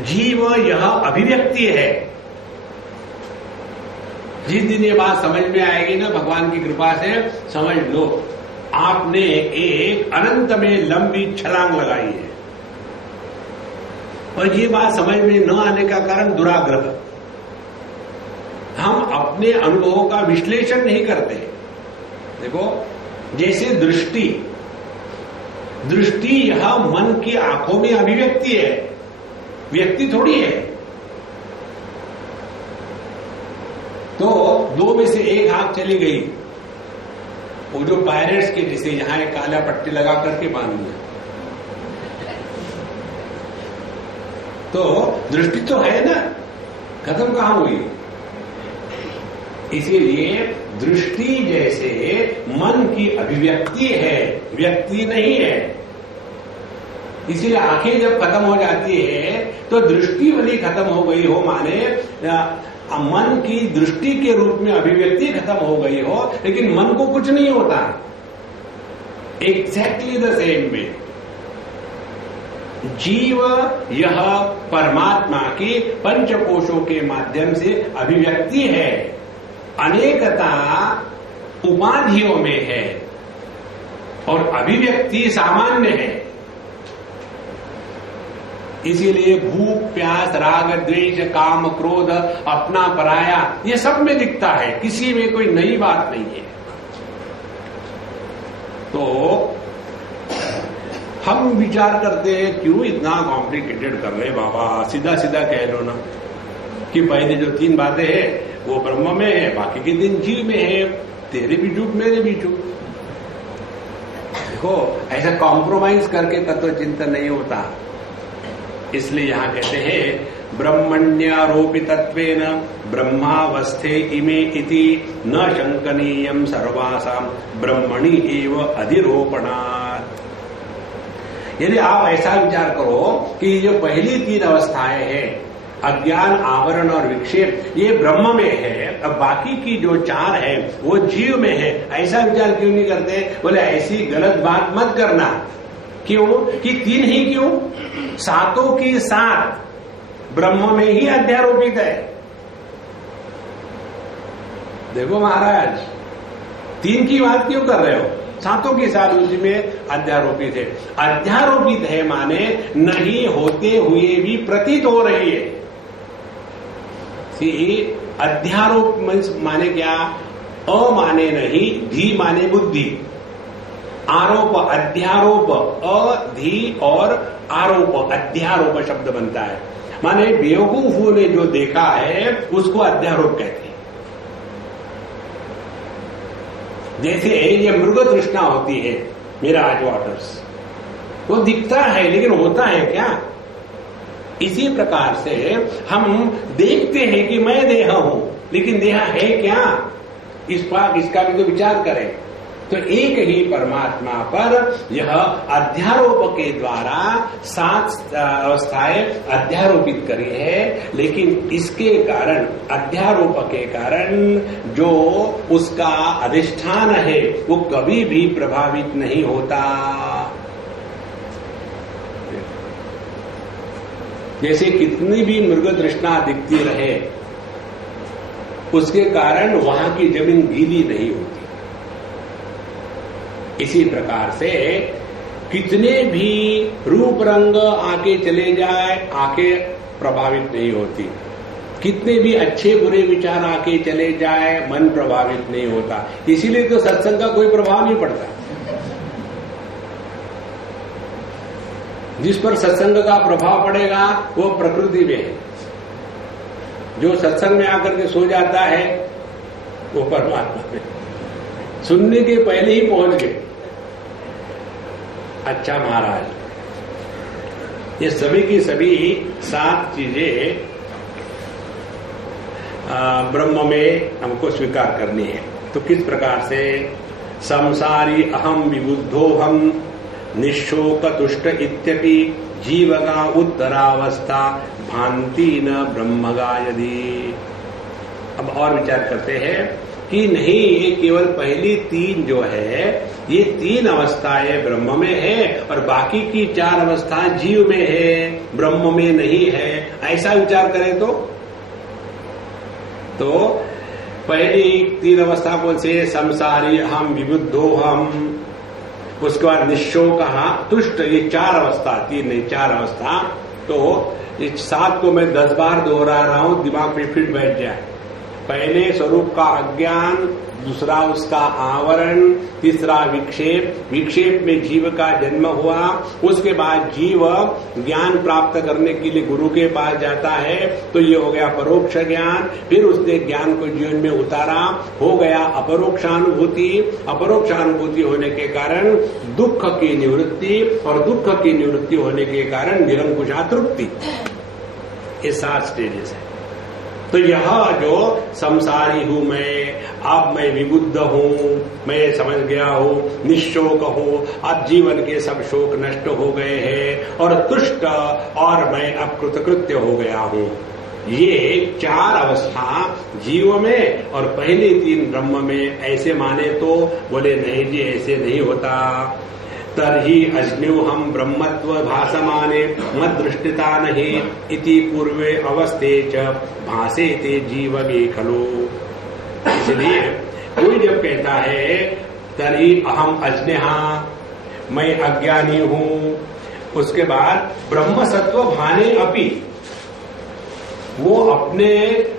जीव यह अभिव्यक्ति है। जिस दिन ये बात समझ में आएगी ना, भगवान की कृपा से समझ लो आपने एक अनंत में लंबी छलांग लगाई है। और ये बात समझ में न आने का कारण दुराग्रह। हम अपने अनुभवों का विश्लेषण नहीं करते। देखो जैसे दृष्टि यह मन की आंखों में अभिव्यक्ति है, व्यक्ति थोड़ी है। तो दो में से एक आंख चली गई, वो जो पायरेट्स के जैसे यहां एक काला पट्टी लगा करके बांध दिया, तो दृष्टि तो है ना, खत्म कहां हुई? इसीलिए दृष्टि जैसे मन की अभिव्यक्ति है, व्यक्ति नहीं है। इसीलिए आंखें जब खत्म हो जाती है तो दृष्टि वाली खत्म हो गई हो, माने मन की दृष्टि के रूप में अभिव्यक्ति खत्म हो गई हो, लेकिन मन को कुछ नहीं होता। एग्जैक्टली द सेम वे जीव यह परमात्मा की पंचकोशों के माध्यम से अभिव्यक्ति है। अनेकता उपाधियों में है और अभिव्यक्ति सामान्य है। इसीलिए भूख, प्यास, राग, द्वेष, काम, क्रोध, अपना, पराया, ये सब में दिखता है, किसी में कोई नई बात नहीं है। तो हम विचार करते हैं क्यों इतना कॉम्प्लिकेटेड कर रहे बाबा, सीधा सीधा कह लो ना कि पहले जो 3 बातें हैं वो ब्रह्म में है, बाकी के 3 जीव में है। तेरे भी झूठ, मेरे भी झूठ। देखो, ऐसा कॉम्प्रोमाइज करके तत्व चिंतन नहीं होता। इसलिए यहां कहते हैं ब्रह्मण्यारोपितत्वेन ब्रह्मावस्थे इमे इति न शंकनीयम सर्वासाम ब्रह्मणि एव अधिरोपणात्। यदि आप ऐसा विचार करो कि जो पहली 3 अवस्थाएं हैं, अज्ञान, आवरण और विक्षेप, ये ब्रह्म में है, अब बाकी की जो 4 है वो जीव में है, ऐसा विचार क्यों नहीं करते? बोले ऐसी गलत बात मत करना। क्यों? कि 3 ही क्यों, 7 की 7 ब्रह्म में ही अध्यारोपित है। देखो महाराज, 3 की बात क्यों कर रहे हो? 7 की 7 उसी में अध्यारोपित है। अध्यारोपित है माने नहीं होते हुए भी प्रतीत हो रही है। अध्यारोप माने क्या? अ माने नहीं, धी माने बुद्धि, आरोप, अध्यारोप, अधि और आरोप, अध्यारोप शब्द बनता है। माने बेवकूफों ने जो देखा है उसको अध्यारोप कहते हैं। जैसे ये मृग तृष्णा होती है, मिराज वाटर्स, वो दिखता है लेकिन होता है क्या? इसी प्रकार से हम देखते हैं कि मैं देह हूं, लेकिन देह है क्या? इसका भी तो विचार करें। तो एक ही परमात्मा पर यह अध्यारोप के द्वारा 7 अवस्थाएं अध्यारोपित करी है, लेकिन इसके कारण, अध्यारोप के कारण जो उसका अधिष्ठान है वो कभी भी प्रभावित नहीं होता। जैसे कितनी भी मृग तृष्णा दिखती रहे, उसके कारण वहां की जमीन गीली नहीं होती। इसी प्रकार से कितने भी रूप रंग आके चले जाए, आंखें प्रभावित नहीं होती। कितने भी अच्छे बुरे विचार आके चले जाए, मन प्रभावित नहीं होता। इसीलिए तो सत्संग का कोई प्रभाव नहीं पड़ता। जिस पर सत्संग का प्रभाव पड़ेगा वो प्रकृति में है। जो सत्संग में आकर के सो जाता है वो परमात्मा में, सुनने के पहले ही पहुंच गए। अच्छा महाराज, ये सभी की सभी 7 चीजें ब्रह्म में हमको स्वीकार करनी है। तो किस प्रकार से? संसारी अहम विबुद्धोहम निशोक तुष्ट इत्यपि जीवगा उत्तरावस्था भांति न ब्रह्मगा यदि। अब और विचार करते हैं कि नहीं, ये केवल पहली 3 जो है, ये 3 अवस्थाएं ब्रह्म में है और बाकी की 4 अवस्थाएं जीव में है, ब्रह्म में नहीं है। ऐसा विचार करें तो पहली 3 अवस्था कौन से? संसारी अहम विबुद्धो हम, उसके बाद निशोक तुष्ट, ये 4 अवस्था, 3 नहीं 4 अवस्था। तो इस 7 को मैं 10 बार दोहरा रहा हूं, दिमाग में फिट बैठ जाए। पहले स्वरूप का अज्ञान, दूसरा उसका आवरण, तीसरा विक्षेप, विक्षेप में जीव का जन्म हुआ। उसके बाद जीव ज्ञान प्राप्त करने के लिए गुरु के पास जाता है, तो ये हो गया परोक्ष ज्ञान। फिर उसने ज्ञान को जीवन में उतारा, हो गया अपरोक्षानुभूति। अपरोक्षानुभूति होने के कारण दुख की निवृत्ति, और दुख की निवृत्ति होने के कारण निरंकुशा तृप्ति। ये 7 स्टेजेस है। तो यह जो संसारी हूं मैं, अब मैं विबुद्ध हूं, मैं समझ गया हूं, निशोक हूं, अब जीवन के सब शोक नष्ट हो गए हैं, और तुष्ट, और मैं अब कृतकृत्य हो गया हूं। ये 4 अवस्था जीव में और पहले 3 ब्रह्म में। ऐसे माने तो बोले नहीं जी, ऐसे नहीं होता। तर्हि अज्ञोहम ब्रह्मत्व भासमाने मद दृष्टिता नहीं इति पूर्वे अवस्थे च भासे ते जीवगे खलो। इसलिए कोई जब कहता है तर्हि अहम अज्ञहा, मैं अज्ञानी हूं, उसके बाद ब्रह्म सत्व भाने अपि, वो अपने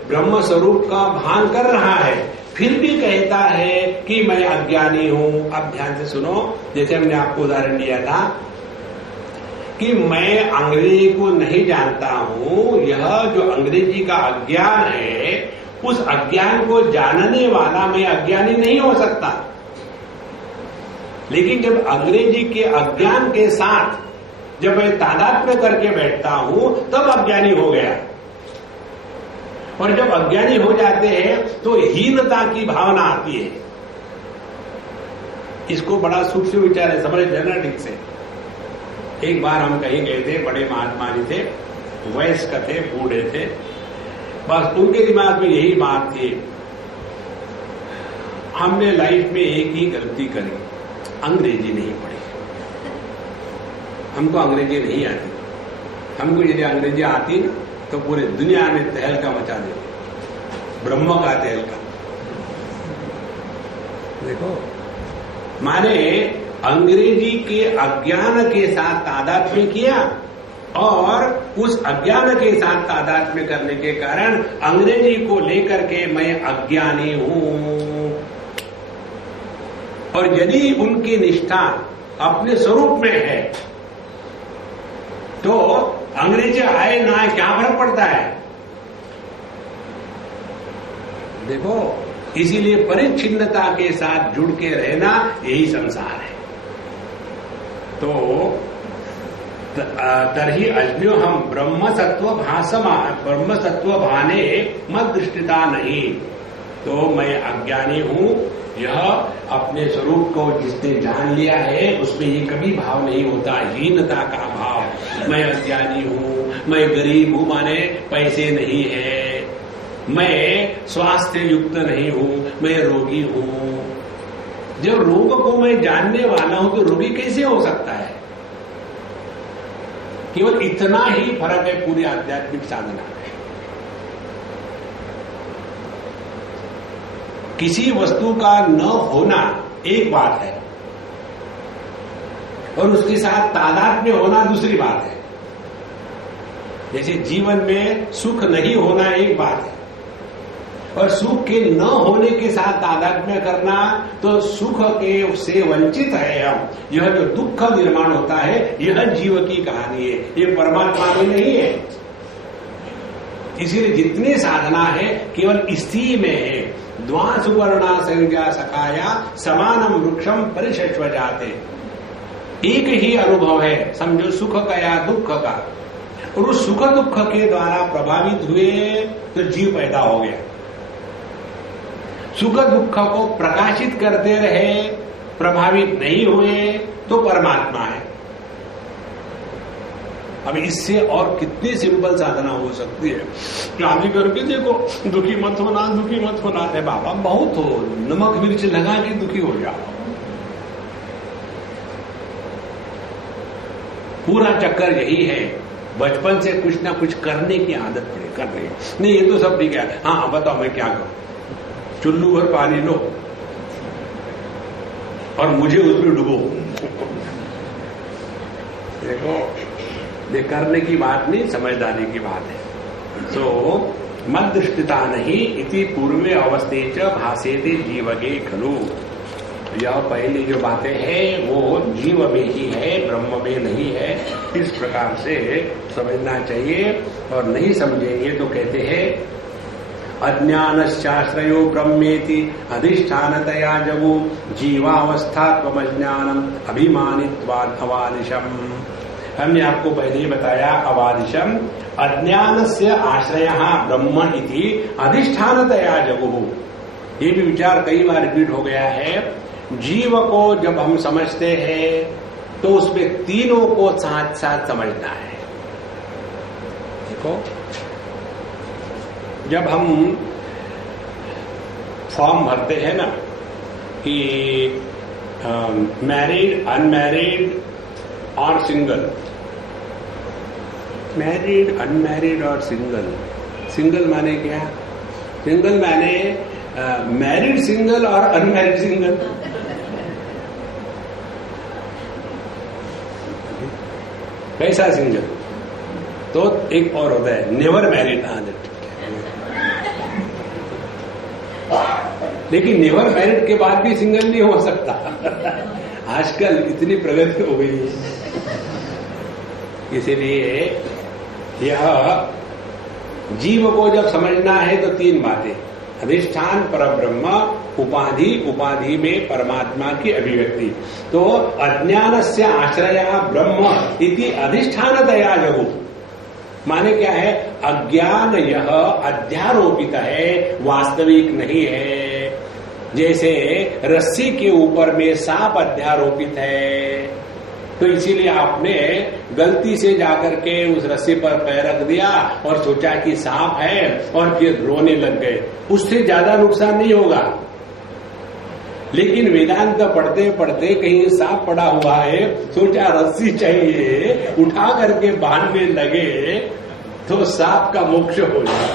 ब्रह्म स्वरूप का भान कर रहा है, फिर भी कहता है कि मैं अज्ञानी हूं। अब ध्यान से सुनो, जैसे हमने आपको उदाहरण दिया था कि मैं अंग्रेजी को नहीं जानता हूं, यह जो अंग्रेजी का अज्ञान है उस अज्ञान को जानने वाला मैं अज्ञानी नहीं हो सकता। लेकिन जब अंग्रेजी के अज्ञान के साथ जब मैं तादात्म्य करके बैठता हूं तब अज्ञानी हो गया। और जब अज्ञानी हो जाते हैं तो हीनता की भावना आती है। इसको बड़ा सूक्ष्म विचार है, समझ लेना ठीक से। एक बार हम कहीं गए थे, बड़े महात्मा जी थे, वयस्क थे, बूढ़े थे, बस उनके दिमाग में यही बात थी, हमने लाइफ में एक ही गलती करी, अंग्रेजी नहीं पढ़ी। हमको अंग्रेजी नहीं आती, हमको यदि अंग्रेजी आती ना तो पूरी दुनिया में तहलका मचा देती, ब्रह्म का तहलका। देखो, माने अंग्रेजी के अज्ञान के साथ तादात्म्य किया और उस अज्ञान के साथ तादात्म्य करने के कारण अंग्रेजी को लेकर के मैं अज्ञानी हूं। और यदि उनकी निष्ठा अपने स्वरूप में है तो अंग्रेजी आए ना आए क्या फर्क पड़ता है। देखो, इसीलिए परिच्छिन्नता के साथ जुड़ के रहना यही संसार है। तो तर्हि अज्ञो हम ब्रह्म सत्व भाने मत दृष्टिता नहीं, तो मैं अज्ञानी हूं। यह अपने स्वरूप को जिसने जान लिया है उसमें ये कभी भाव नहीं होता हीनता का भाव। मैं अज्ञानी हूं, मैं गरीब हूं, माने पैसे नहीं है, मैं स्वास्थ्य युक्त नहीं हूं, मैं रोगी हूं। जब रोग को मैं जानने वाला हूं तो रोगी कैसे हो सकता है। केवल इतना ही फर्क है पूरी आध्यात्मिक साधना में। किसी वस्तु का न होना एक बात है और उसके साथ तादात्म्य होना दूसरी बात है। जैसे जीवन में सुख नहीं होना एक बात है और सुख के न होने के साथ तादात्म्य करना तो सुख के से वंचित है हम। यह जो दुख निर्माण होता है यह जीव की कहानी है, ये परमात्मा में नहीं है। इसीलिए जितनी साधना है केवल इसी में है। द्वा सुवर्णा संज्ञा सखाया समानम वृक्षम परिशश्व जाते। एक ही अनुभव है, समझो सुख का या दुख का, और उस सुख दुख के द्वारा प्रभावित हुए तो जीव पैदा हो गया। सुख दुख को प्रकाशित करते रहे, प्रभावित नहीं हुए तो परमात्मा है। अब इससे और कितनी सिंपल साधना हो सकती है। शादी करके देखो, दुखी मत होना, दुखी मत होना। अरे बाबा बहुत हो, नमक मिर्च लगा के दुखी हो जाओ। पूरा चक्कर यही है, बचपन से कुछ ना कुछ करने की आदत पड़े, करने नहीं। ये तो सब ठीक है, हाँ बताओ मैं क्या करूं। चुल्लू भर पानी लो और मुझे उसमें डुबो। देखो, ये करने की बात नहीं, समझदारी की बात है। तो मद दृष्टिता नहीं इति पूर्वे अवस्थे च भासेते जीवगे खलु। यह पहली जो बातें हैं वो जीव में ही है, ब्रह्म में नहीं है। इस प्रकार से समझना चाहिए और नहीं समझेंगे तो कहते हैं अज्ञानश्चाश्रयो ब्रह्मेति अधिष्ठानतया जगु जीवावस्था त्वमज्ञानम अभिमानित्वात् अवादिशम। हमने आपको पहले ही बताया अवादिशम अज्ञानस्य आश्रयः ब्रह्म इति अधिष्ठानतया जगुः। ये भी विचार कई बार रिपीट हो गया है। जीव को जब हम समझते हैं तो उसमें तीनों को साथ साथ समझना है। देखो, जब हम फॉर्म भरते हैं ना कि मैरिड, अनमैरिड और सिंगल, मैरिड, अनमैरिड और सिंगल। सिंगल माने क्या? सिंगल माने मैरिड सिंगल और अनमैरिड सिंगल। कैसा सिंगल? तो एक और होता है नेवर मैरिड। लेकिन नेवर मैरिड के बाद भी सिंगल नहीं हो सकता। आजकल इतनी प्रगति हो गई है। इसीलिए यह जीव को जब समझना है तो तीन बातें, अधिष्ठान परब्रह्म, उपाधि, उपाधि में परमात्मा की अभिव्यक्ति। तो अज्ञानस्य आश्रया ब्रह्म इति अधिष्ठानतया जगु, माने क्या है, अज्ञान यह अध्यारोपित है, वास्तविक नहीं है। जैसे रस्सी के ऊपर में सांप अध्यारोपित है, तो इसीलिए आपने गलती से जाकर के उस रस्सी पर पैर रख दिया और सोचा कि सांप है और फिर रोने लग गए, उससे ज्यादा नुकसान नहीं होगा। लेकिन वेदांत पढ़ते पढ़ते कहीं सांप पड़ा हुआ है, सोचा रस्सी चाहिए, उठा करके बांधने लगे तो सांप का मोक्ष हो जाए।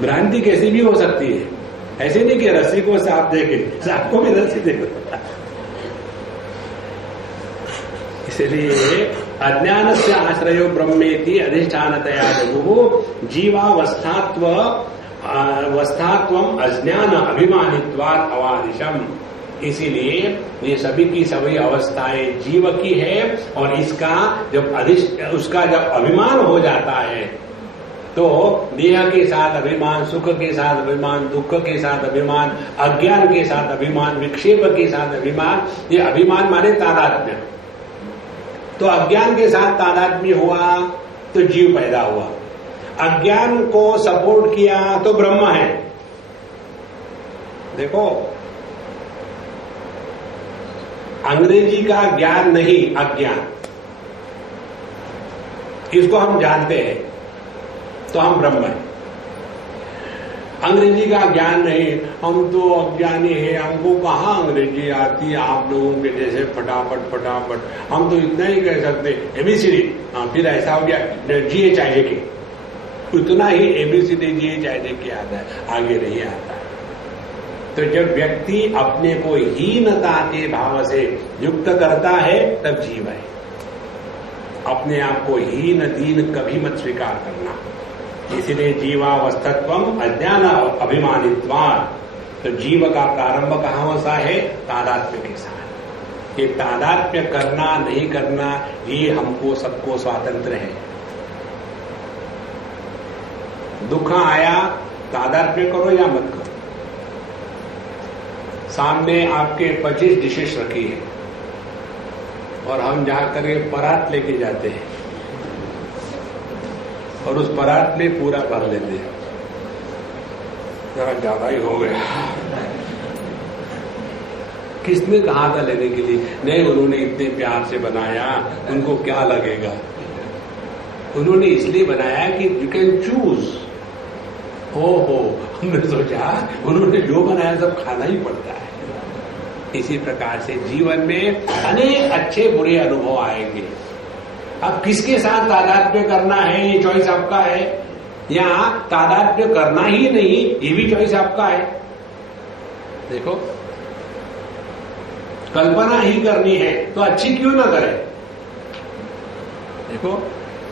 भ्रांति कैसी भी हो सकती है, ऐसे नहीं कि रस्सी को सांप देखे, सांप को भी रस्सी देखो। इसलिए अज्ञान से आश्रयो ब्रह्मेति अधिष्ठानतया जगुः जीवावस्थात्वम अज्ञान अभिमानित्वात् अवादिशम। इसीलिए ये सभी की सभी अवस्थाएं जीव की है, और इसका उसका जब अभिमान हो जाता है तो देह के साथ अभिमान, सुख के साथ अभिमान, दुख के साथ अभिमान, अज्ञान के साथ अभिमान, विक्षेप के साथ अभिमान, ये अभिमान माने तादात्म्य। तो अज्ञान के साथ तादात्म्य हुआ तो जीव पैदा हुआ, अज्ञान को सपोर्ट किया तो ब्रह्म है। देखो, अंग्रेजी का ज्ञान नहीं, अज्ञान, इसको हम जानते हैं तो हम ब्रह्म हैं। अंग्रेजी का ज्ञान नहीं, हम तो अज्ञानी है, हमको कहाँ अंग्रेजी आती है, आप लोगों के जैसे फटाफट फटाफट, हम तो इतना ही कह सकते एबीसीडी। फिर ऐसा हो गया GHIJ के, उतना ही ABCD GHIJ के आता है, आगे नहीं आता। तो जब व्यक्ति अपने को हीनता के भाव से युक्त करता है तब जीव है। अपने आप को हीन दीन कभी मत स्वीकार करना। इसलिए जीवावस्थत्वम अज्ञान अभिमानित्वात्। तो जीव का प्रारंभ कहां सा है, तादात्म्य के साथ। ये तादात्म्य करना नहीं करना, ये हमको सबको स्वातंत्र है। दुख आया, तादात्म्य करो या मत करो। सामने आपके 25 डिशेस रखी है और हम जाकर के परात लेके जाते हैं और उस परात में पूरा भर लेते हैं, जरा ज्यादा ही हो गया। किसने कहा था लेने के लिए? नहीं, उन्होंने इतने प्यार से बनाया, उनको क्या लगेगा। उन्होंने इसलिए बनाया कि यू कैन चूज। हो हमने सोचा उन्होंने जो बनाया सब खाना ही पड़ता है। इसी प्रकार से जीवन में अनेक अच्छे बुरे अनुभव आएंगे। अब किसके साथ तादात्म्य करना है, ये चॉइस आपका है, या तादात्म्य करना ही नहीं, ये भी चॉइस आपका है। देखो, कल्पना ही करनी है तो अच्छी क्यों ना करें। देखो,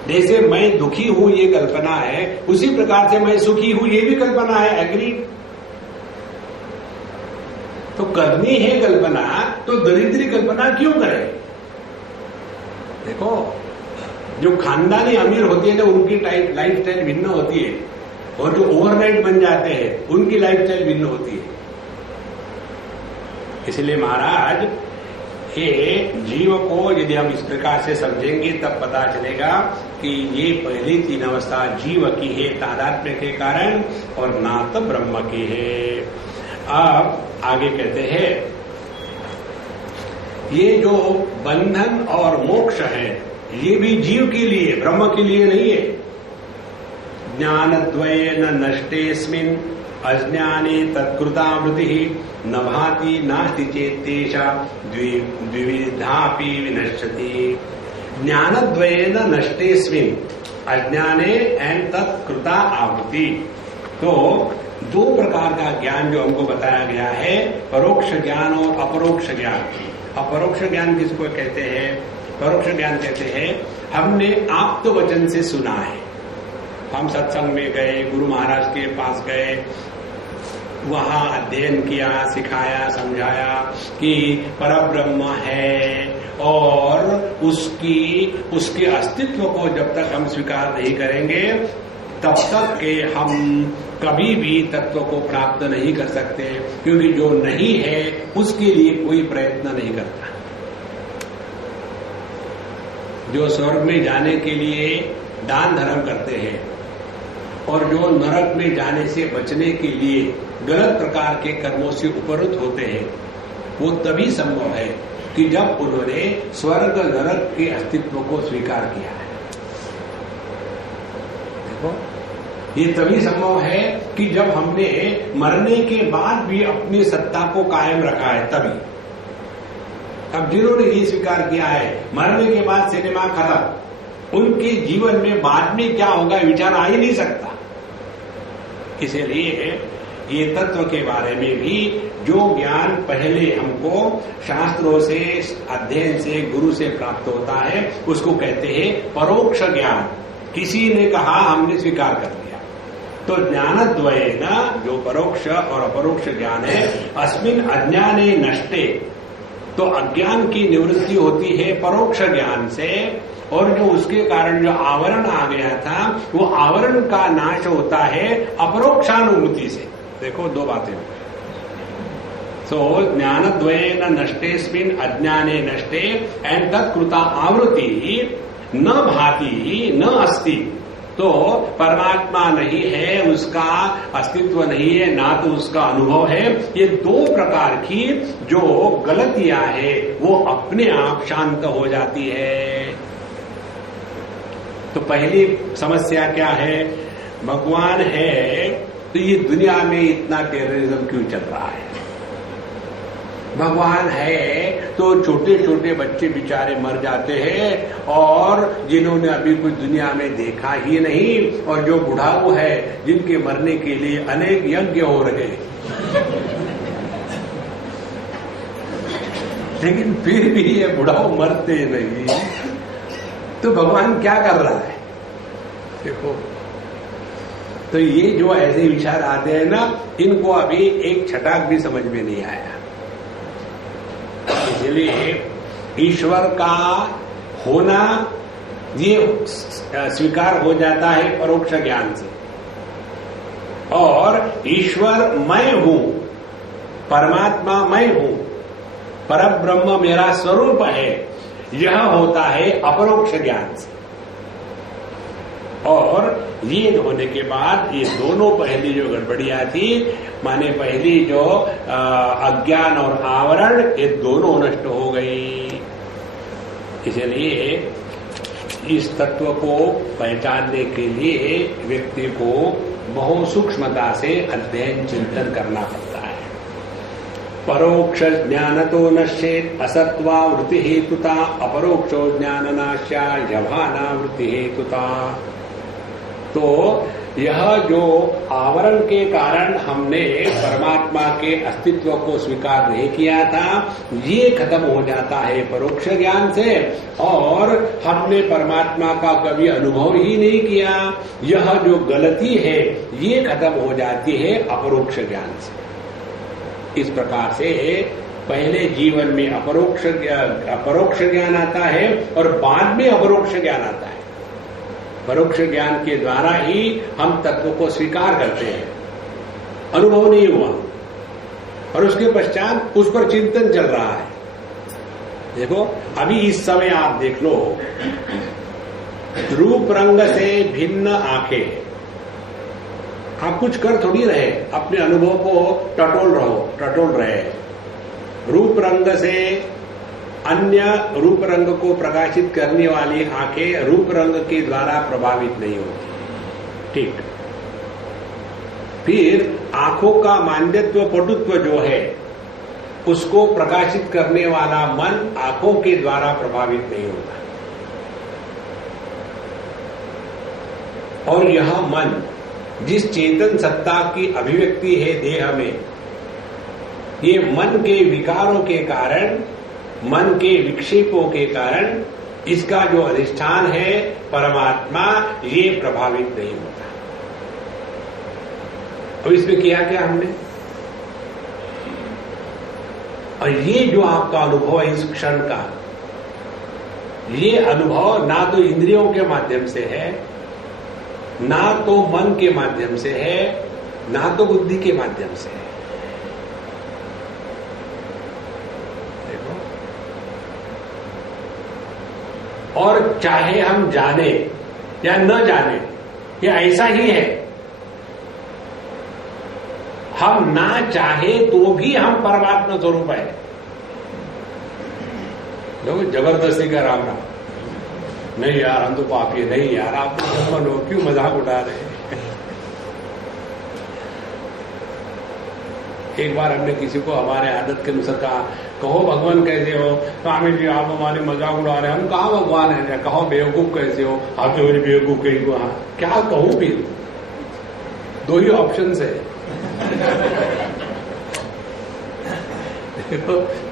जैसे मैं दुखी हूं ये कल्पना है, उसी प्रकार से मैं सुखी हूं ये भी कल्पना है। एग्री? तो करनी है कल्पना, तो दरिद्री कल्पना क्यों करें। देखो, जो खानदानी अमीर होती है ना, उनकी लाइफ स्टाइल भिन्न होती है, और जो ओवरनाइट बन जाते हैं उनकी लाइफ स्टाइल भिन्न होती है। इसलिए महाराज, ये जीव को यदि हम इस प्रकार से समझेंगे तब पता चलेगा कि ये पहली 3 अवस्था जीव की है तादात्म्य के कारण, और ना तो ब्रह्म की है। अब आगे कहते हैं, ये जो बंधन और मोक्ष है ये भी जीव के लिए, ब्रह्म के लिए नहीं है। ज्ञानद्वयेन नष्टेस्मिन् अज्ञाने तत्कृतावृत्ति न भाति नास्ति चेत्तेषा द्विविधापि विनश्यति। ज्ञानद्वयेन नष्टेस्मिन्, अज्ञाने एंड तत्कृता आवृत्ति। तो 2 प्रकार का ज्ञान जो हमको बताया गया है, परोक्ष ज्ञान और अपरोक्ष ज्ञान। अपरोक्ष ज्ञान किसको कहते हैं? परोक्ष ज्ञान कहते हैं हमने आप्त वचन से सुना है। हम सत्संग में गए, गुरु महाराज के पास गए, वहां अध्ययन किया, सिखाया, समझाया कि परब्रह्म है, और उसके अस्तित्व को जब तक हम स्वीकार नहीं करेंगे तब तक के हम कभी भी तत्व को प्राप्त नहीं कर सकते, क्योंकि जो नहीं है उसके लिए कोई प्रयत्न नहीं करता। जो स्वर्ग में जाने के लिए दान धर्म करते हैं और जो नरक में जाने से बचने के लिए गलत प्रकार के कर्मों से उपरत होते हैं, वो तभी संभव है कि जब उन्होंने स्वर्ग नरक के अस्तित्व को स्वीकार किया है। देखो, ये तभी संभव है कि जब हमने मरने के बाद भी अपनी सत्ता को कायम रखा है, तभी। अब जिन्होंने ये स्वीकार किया है मरने के बाद सिनेमा खत्म, उनके जीवन में बाद में क्या होगा विचार आ ही नहीं सकता। इसलिए ये तत्व के बारे में भी जो ज्ञान पहले हमको शास्त्रों से, अध्ययन से, गुरु से प्राप्त होता है, उसको कहते हैं परोक्ष ज्ञान। किसी ने कहा, हमने स्वीकार कर लिया। तो ज्ञानद्वयेन, जो परोक्ष और अपरोक्ष ज्ञान है, अस्मिन् अज्ञाने नष्टे, तो अज्ञान की निवृत्ति होती है परोक्ष ज्ञान से, और जो उसके कारण जो आवरण आ गया था, वो आवरण का नाश होता है अपरोक्षानुभूति से। देखो, दो बातें हो गई। सो ज्ञानद्वयेन नष्टेस्मिन् अज्ञाने नष्टे, एंड तत्कृता आवृत्ति न भाति न अस्ति। तो परमात्मा नहीं है, उसका अस्तित्व नहीं है, ना तो उसका अनुभव है। ये दो प्रकार की जो गलतियां है वो अपने आप शांत हो जाती है। तो पहली समस्या क्या है? भगवान है तो ये दुनिया में इतना टेररिज्म क्यों चल रहा है? भगवान है तो छोटे छोटे बच्चे बेचारे मर जाते हैं, और जिन्होंने अभी कुछ दुनिया में देखा ही नहीं, और जो बुढ़ाऊ है जिनके मरने के लिए अनेक यज्ञ हो रहे, लेकिन फिर भी ये बुढ़ाऊ मरते नहीं। तो भगवान क्या कर रहा है? देखो, तो ये जो ऐसे विचार आते हैं ना, इनको अभी एक छटाक भी समझ में नहीं आया। इसलिए ईश्वर का होना ये स्वीकार हो जाता है परोक्ष ज्ञान से, और ईश्वर मैं हूं, परमात्मा मैं हूं, परब्रह्म मेरा स्वरूप है, यह होता है अपरोक्ष ज्ञान से। और ये होने के बाद ये दोनों पहली जो गड़बड़ियां थी, माने पहली जो अज्ञान और आवरण, ये दोनों नष्ट हो गई। इसलिए इस तत्व को पहचानने के लिए व्यक्ति को बहुत सूक्ष्मता से अध्ययन चिंतन करना पड़ता है। परोक्ष ज्ञान तो नश्येत असत्वा वृत्ति हेतुता, अपरोक्षो ज्ञान नाश्या यभाना वृत्ति हेतुता। तो यह जो आवरण के कारण हमने परमात्मा के अस्तित्व को स्वीकार नहीं किया था, ये खत्म हो जाता है परोक्ष ज्ञान से, और हमने परमात्मा का कभी अनुभव ही नहीं किया, यह जो गलती है ये खत्म हो जाती है अपरोक्ष ज्ञान से। इस प्रकार से पहले जीवन में अपरोक्ष ज्ञान आता है और बाद में अपरोक्ष ज्ञान आता है। परोक्ष ज्ञान के द्वारा ही हम तत्व को स्वीकार करते हैं, अनुभव नहीं हुआ, और उसके पश्चात उस पर चिंतन चल रहा है। देखो, अभी इस समय आप देख लो, रूप रंग से भिन्न आंखें, आप कुछ कर थोड़ी रहे, अपने अनुभव को टटोल रहे। रूप रंग से अन्य रूप रंग को प्रकाशित करने वाली आंखें रूप रंग के द्वारा प्रभावित नहीं होती, ठीक। फिर आंखों का मान्यत्व पटुत्व जो है, उसको प्रकाशित करने वाला मन आंखों के द्वारा प्रभावित नहीं होता, और यह मन जिस चेतन सत्ता की अभिव्यक्ति है देह में, ये मन के विकारों के कारण, मन के विक्षेपों के कारण इसका जो अधिष्ठान है परमात्मा, ये प्रभावित नहीं होता। अब इसमें किया क्या हमने? और ये जो आपका अनुभव है इस क्षण का, ये अनुभव ना तो इंद्रियों के माध्यम से है, ना तो मन के माध्यम से है, ना तो बुद्धि के माध्यम से। देखो, और चाहे हम जाने या न जाने, ये ऐसा ही है। हम ना चाहे तो भी हम परमात्मा स्वरूप है। लोग जबरदस्ती का राम राम, नहीं यार हम तो पापी, नहीं यार आप तो दुश्मन हो, क्यों मजाक उठा रहे हैं। एक बार हमने किसी को हमारे आदत के अनुसार कहा, कहो भगवान कैसे हो? स्वामी जी आप हमारे मजाक उड़ा रहे हैं। हम कहा भगवान है, कहो बेवकूफ कैसे हो? आप तो मेरी बेवकूफ कहीं को। हाँ क्या कहूं फिर? दो ही ऑप्शन है,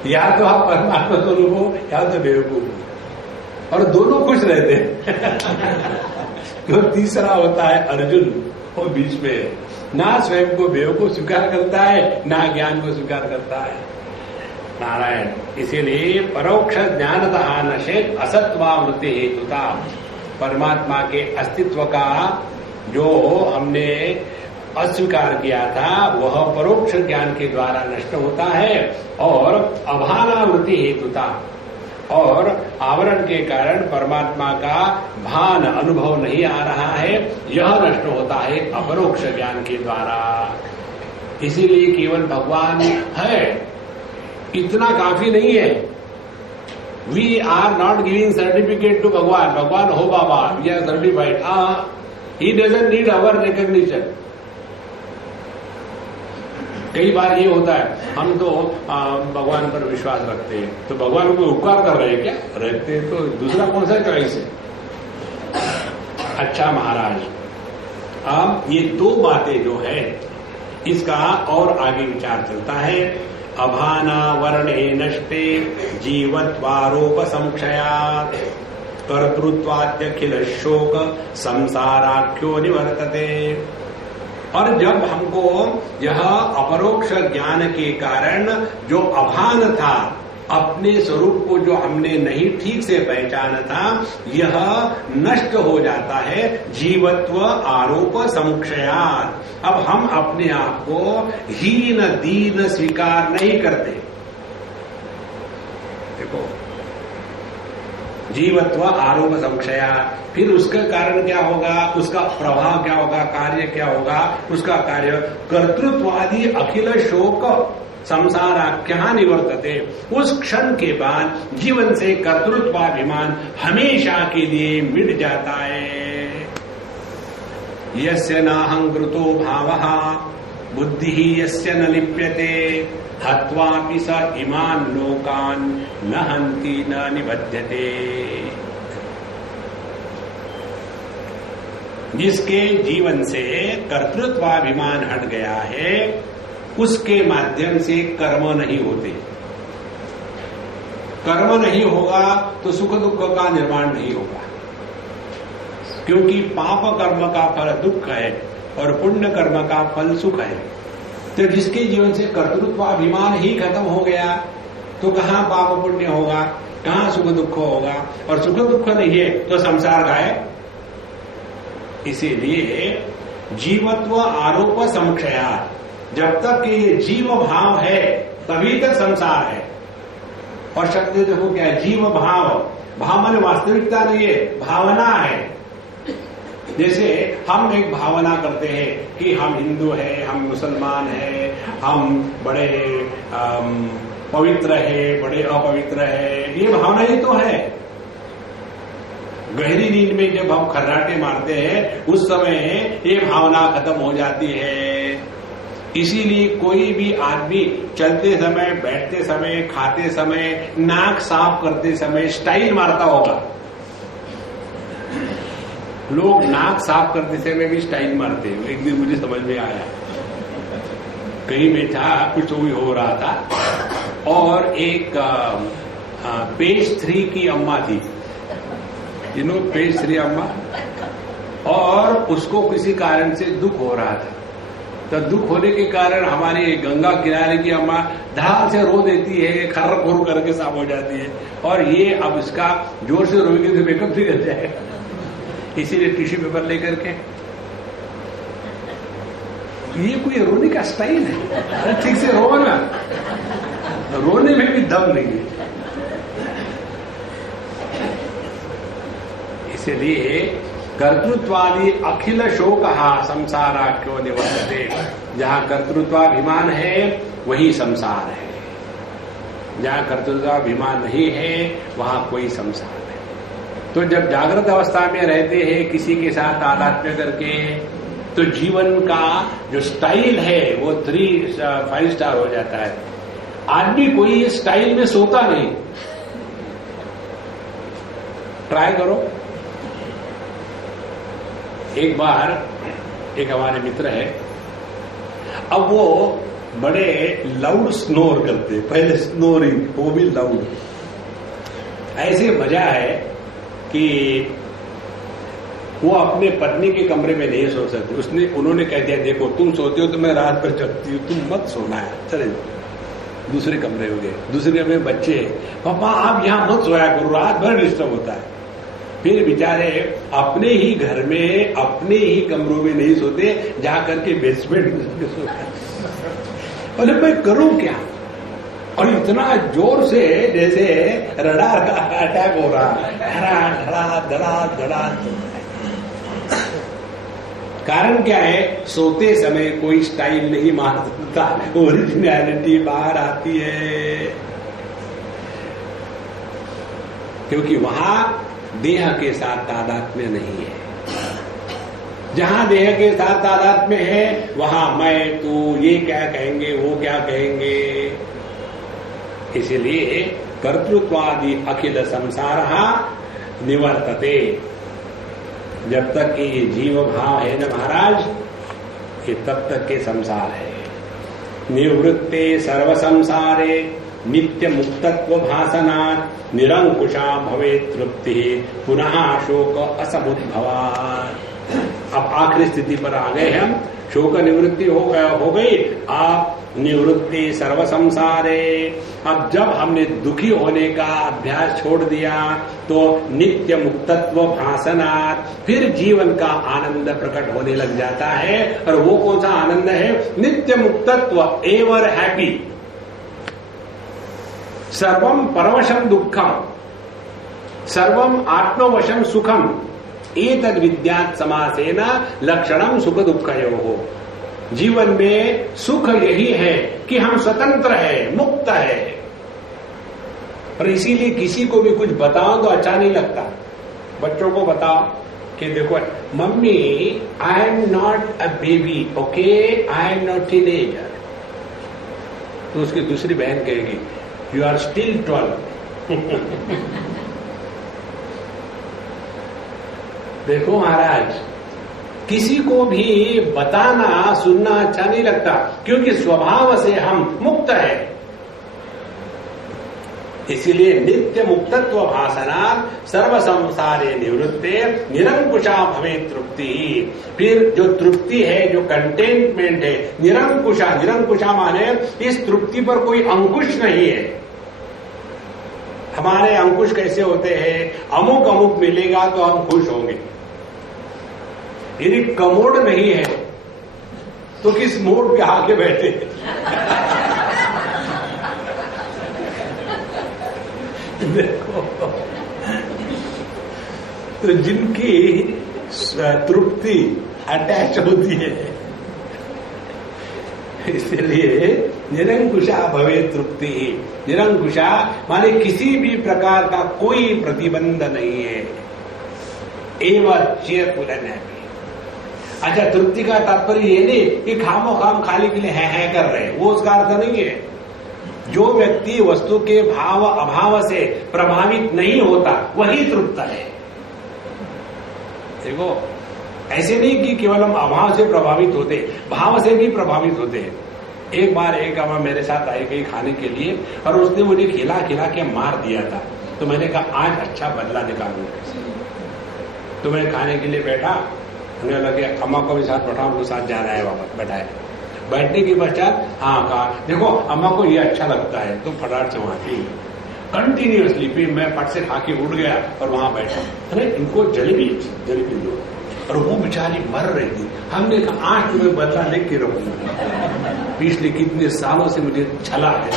या तो आप परमात्मा स्वरूप हो या तो बेवकूफ हो, और दोनों खुश रहते हैं। और तीसरा होता है अर्जुन, वो बीच में ना स्वयं को बेवकूफ स्वीकार करता है ना ज्ञान को स्वीकार करता है। नारायण, इसीलिए परोक्ष ज्ञानतः नशेत असत्वावृत्ति हेतुता, परमात्मा के अस्तित्व का जो हमने अस्वीकार किया था वह परोक्ष ज्ञान के द्वारा नष्ट होता है, और अभानावृत्ति हेतुता, और आवरण के कारण परमात्मा का भान अनुभव नहीं आ रहा है, यह नष्ट होता है अपरोक्ष ज्ञान के द्वारा। इसीलिए केवल भगवान है इतना काफी नहीं है। We are not giving certificate to Bhagwan, भगवान हो बाबा, we are certified. He doesn't need our recognition. कई बार ये होता है, हम तो भगवान पर विश्वास रखते हैं, तो भगवान को उपकार कर रहे हैं क्या? रहते हैं, तो दूसरा कौन सा चॉइस है? अच्छा महाराज, अब ये दो बातें जो है इसका और आगे विचार चलता है। अभाना वर्णे नष्टे जीवत्वारोप संक्षयात् कर्तृत्वाद्यखिल शोक संसाराख्यो निवर्तते। और जब हमको यह अपरोक्ष ज्ञान के कारण जो अभान था, अपने स्वरूप को जो हमने नहीं ठीक से पहचाना था, यह नष्ट हो जाता है जीवत्व आरोप संक्षयात्। अब हम अपने आप को हीन दीन स्वीकार नहीं करते। देखो, जीवत्व आरोप संक्षया, फिर उसका कारण क्या होगा, उसका प्रभाव क्या होगा, कार्य क्या होगा? उसका कार्य कर्तृत्वादि अखिल शोक संसाराख्या निवर्तते। उस क्षण के बाद जीवन से कर्तृत्वाभिमान हमेशा के लिए मिट जाता है। यस्य नाहंकृतो भावः बुद्धिः यस्य न लिप्यते हत्वापि स इमान् लोकान् न हन्ति न निबध्यते। जिसके जीवन से कर्तृत्वाभिमान हट गया है, उसके माध्यम से कर्म नहीं होते। कर्म नहीं होगा तो सुख दुख का निर्माण नहीं होगा, क्योंकि पाप कर्म का फल दुख है और पुण्य कर्म का फल सुख है। तो जिसके जीवन से कर्तृत्वाभिमान ही खत्म हो गया, तो कहां पाप पुण्य होगा, कहां सुख दुख होगा? और सुख दुख नहीं है तो संसार का है। इसीलिए जीवत्व आरोप संक्षया, जब तक ये जीव भाव है तभी तक संसार है। और शब्द देखो क्या है, जीव भाव, भाव माने वास्तविकता नहीं है, भावना है। जैसे हम एक भावना करते हैं कि हम हिंदू हैं, हम मुसलमान हैं, हम बड़े पवित्र हैं, बड़े अपवित्र हैं, ये भावना ही तो है। गहरी नींद में जब हम खर्राटे मारते हैं उस समय ये भावना खत्म हो जाती है। इसीलिए कोई भी आदमी चलते समय, बैठते समय, खाते समय, नाक साफ करते समय स्टाइल मारता होगा। लोग नाक साफ करते समय भी स्टाइल मारते हैं। एक दिन मुझे समझ में आया, कहीं में था, कुछ भी हो रहा था, और एक पेज 3 की अम्मा थी, पेज 3 अम्मा, और उसको किसी कारण से दुख हो रहा था। तो दुख होने के कारण हमारी गंगा किनारे की अम्मा धार से रो देती है, खर्र खुर करके साफ हो जाती है। और ये अब इसका जोर से रोएगी तो मेकअप भी कर जाएगा, इसीलिए टिश्यू पेपर लेकर के ये कोई रोने का स्टाइल है? अरे ठीक से रो ना, रोने में भी दम नहीं है। इसलिए कर्तृत्वादि अखिल शोक संसाराख्यो निवर्तते। जहां कर्तृत्वाभिमान है वही संसार है, जहां कर्तृत्वाभिमान नहीं है वहां कोई संसार नहीं। तो जब जागृत अवस्था में रहते हैं किसी के साथ तादात्म्य करके, तो जीवन का जो स्टाइल है वो 3-5 स्टार हो जाता है। आदमी कोई स्टाइल में सोता नहीं। ट्राई करो। एक बार एक हमारे मित्र है, अब वो बड़े लाउड स्नोर करते, पहले स्नोरिंग, वो भी लाउड। ऐसे मजा है कि वो अपने पत्नी के कमरे में नहीं सो सकती। उन्होंने कह दिया, देखो तुम सोते हो तो मैं रात भर जगती हूँ, तुम मत सोना है, चले जाओ। दूसरे कमरे हो गए, दूसरे कमरे में बच्चे, पापा आप यहां मत सोया करो, रात भर डिस्टर्ब होता है। फिर बेचारे अपने ही घर में अपने ही कमरों में नहीं सोते, जाकर के बेसमेंट में सोते। अरे मैं करूं क्या? और इतना जोर से जैसे रडार का अटैक हो रहा है, धड़ा धड़ा धड़ा। कारण क्या है? सोते समय कोई स्टाइल नहीं मारता, ओरिजिनलिटी बाहर आती है, क्योंकि वहां देह के साथ तादात्म्य नहीं है। जहां देह के साथ तादात्म्य है वहां मैं तू, ये क्या कहेंगे, वो क्या कहेंगे। इसलिए कर्तृत्वादि अखिल संसार निवर्तते। जब तक कि ये जीव भाव है न महाराज, ये तब तक के संसार है। निवृत्ते सर्व संसारे नित्य मुक्तत्व भासनात् निरंकुशा भवे तृप्ति पुनः शोक असमुद्भवात्। अब आखिरी स्थिति पर आ गए हम, शोक निवृत्ति हो गई। आप निवृत्ति सर्व संसारे। अब जब हमने दुखी होने का अभ्यास छोड़ दिया तो नित्य मुक्तत्व भासनात्, फिर जीवन का आनंद प्रकट होने लग जाता है। और वो कौन सा आनंद है? नित्य मुक्तत्व, एवर हैप्पी। सर्वम परवशम दुखम, सर्वम आत्मवशम सुखम, एतद विद्यात् समासेन लक्षणम सुख दुःखयोः। जीवन में सुख यही है कि हम स्वतंत्र है, मुक्त है। और इसीलिए किसी को भी कुछ बताओ तो अच्छा नहीं लगता। बच्चों को बताओ कि देखो mummy, I am not a baby, okay, I am not teenager. तो उसकी दूसरी बहन कहेगी, यू आर स्टिल 12। देखो महाराज, किसी को भी बताना सुनना अच्छा नहीं लगता, क्योंकि स्वभाव से हम मुक्त है। इसीलिए नित्य मुक्तत्व भासनात् सर्व संसारे निवृत्ते निरंकुशा भवे तृप्ति। फिर जो तृप्ति है, जो कंटेनमेंट है, निरंकुशा, निरंकुशा माने इस तृप्ति पर कोई अंकुश नहीं है। हमारे अंकुश कैसे होते हैं? अमुक अमुक मिलेगा तो हम खुश होंगे। यदि कमोड नहीं है तो किस मोड पे आके बैठे? देखो, तो जिनकी तृप्ति अटैच होती है, इसलिए निरंकुशा भवे तृप्ति। निरंकुशा माने किसी भी प्रकार का कोई प्रतिबंध नहीं है। एवं चेयरफुल एंड हैप्पी। अच्छा, तृप्ति का तात्पर्य ये नहीं कि खामो खाम खाली के लिए है कर रहे हैं, वो उसका अर्थ नहीं है। जो व्यक्ति वस्तु के भाव अभाव से प्रभावित नहीं होता वही तृप्त है। देखो, ऐसे नहीं कि केवल हम अभाव से प्रभावित होते, भाव से भी प्रभावित होते हैं। एक बार एक अम्मा मेरे साथ आई गई खाने के लिए, और उसने मुझे खिला खिला के मार दिया था। तो मैंने कहा आज अच्छा बदला निकालूंगा। तो मैं खाने के लिए बैठा, उन्हें लगे अम्मा को भी साथ बैठा, उनको साथ जा रहा है, वापस बैठाए। बैठने के पश्चात हाँ कहा, देखो अम्मा को ये अच्छा लगता है, तो फटाफट से वहां थी कंटिन्यूअसली। फिर मैं पट से खा के उठ गया और वहां बैठा। अरे इनको जलेबी दो। और वो बेचारी मर रही थी। हमने कहा आज तुम्हें बदला लेके रहूंगा, पिछले कितने सालों से मुझे छला है।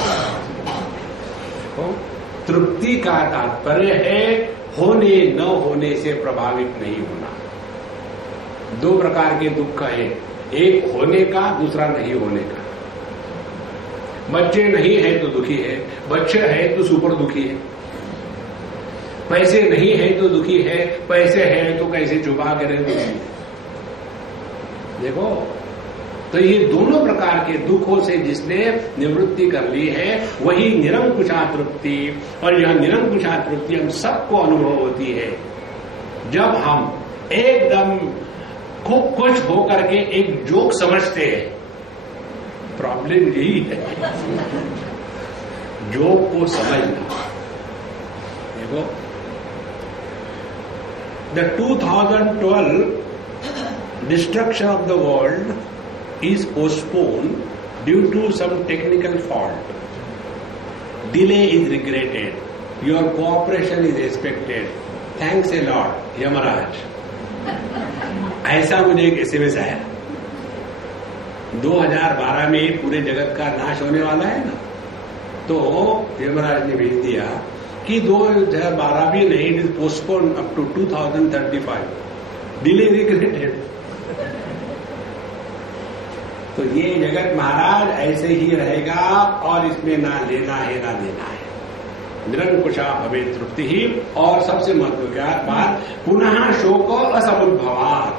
तृप्ति का तात्पर्य है होने न होने से प्रभावित नहीं होना। दो प्रकार के दुख है, एक होने का, दूसरा नहीं होने का। बच्चे नहीं है तो दुखी है, बच्चे है तो सुपर दुखी है। पैसे नहीं है तो दुखी है, पैसे है तो कैसे छुपा के रहे दुखी है। देखो, तो ये दोनों प्रकार के दुखों से जिसने निवृत्ति कर ली है वही निरंकुशा तृप्ति। और यह निरंकुशा तृप्ति हम सबको अनुभव होती है जब हम एकदम खूब खुश होकर के एक जोक समझते हैं। प्रॉब्लम यही है, जोक को समझना। देखो, the 2012 destruction of the world is postponed due to some technical fault. Delay is regretted. Your cooperation is expected. Thanks a lot, Yamraj. ऐसा मुझे एक SMS आया। 2012 में पूरे जगत का नाश होने वाला है ना, तो यमराज ने भेज दिया कि 2012 भी नहीं, it is postpone up to 2035, delay regretted. तो ये जगत महाराज ऐसे ही रहेगा और इसमें ना लेना है ना देना है। निरंकुशा भवे तृप्ति ही। और सबसे महत्वपूर्ण बात, पुनः शोक असमुद्भवात्।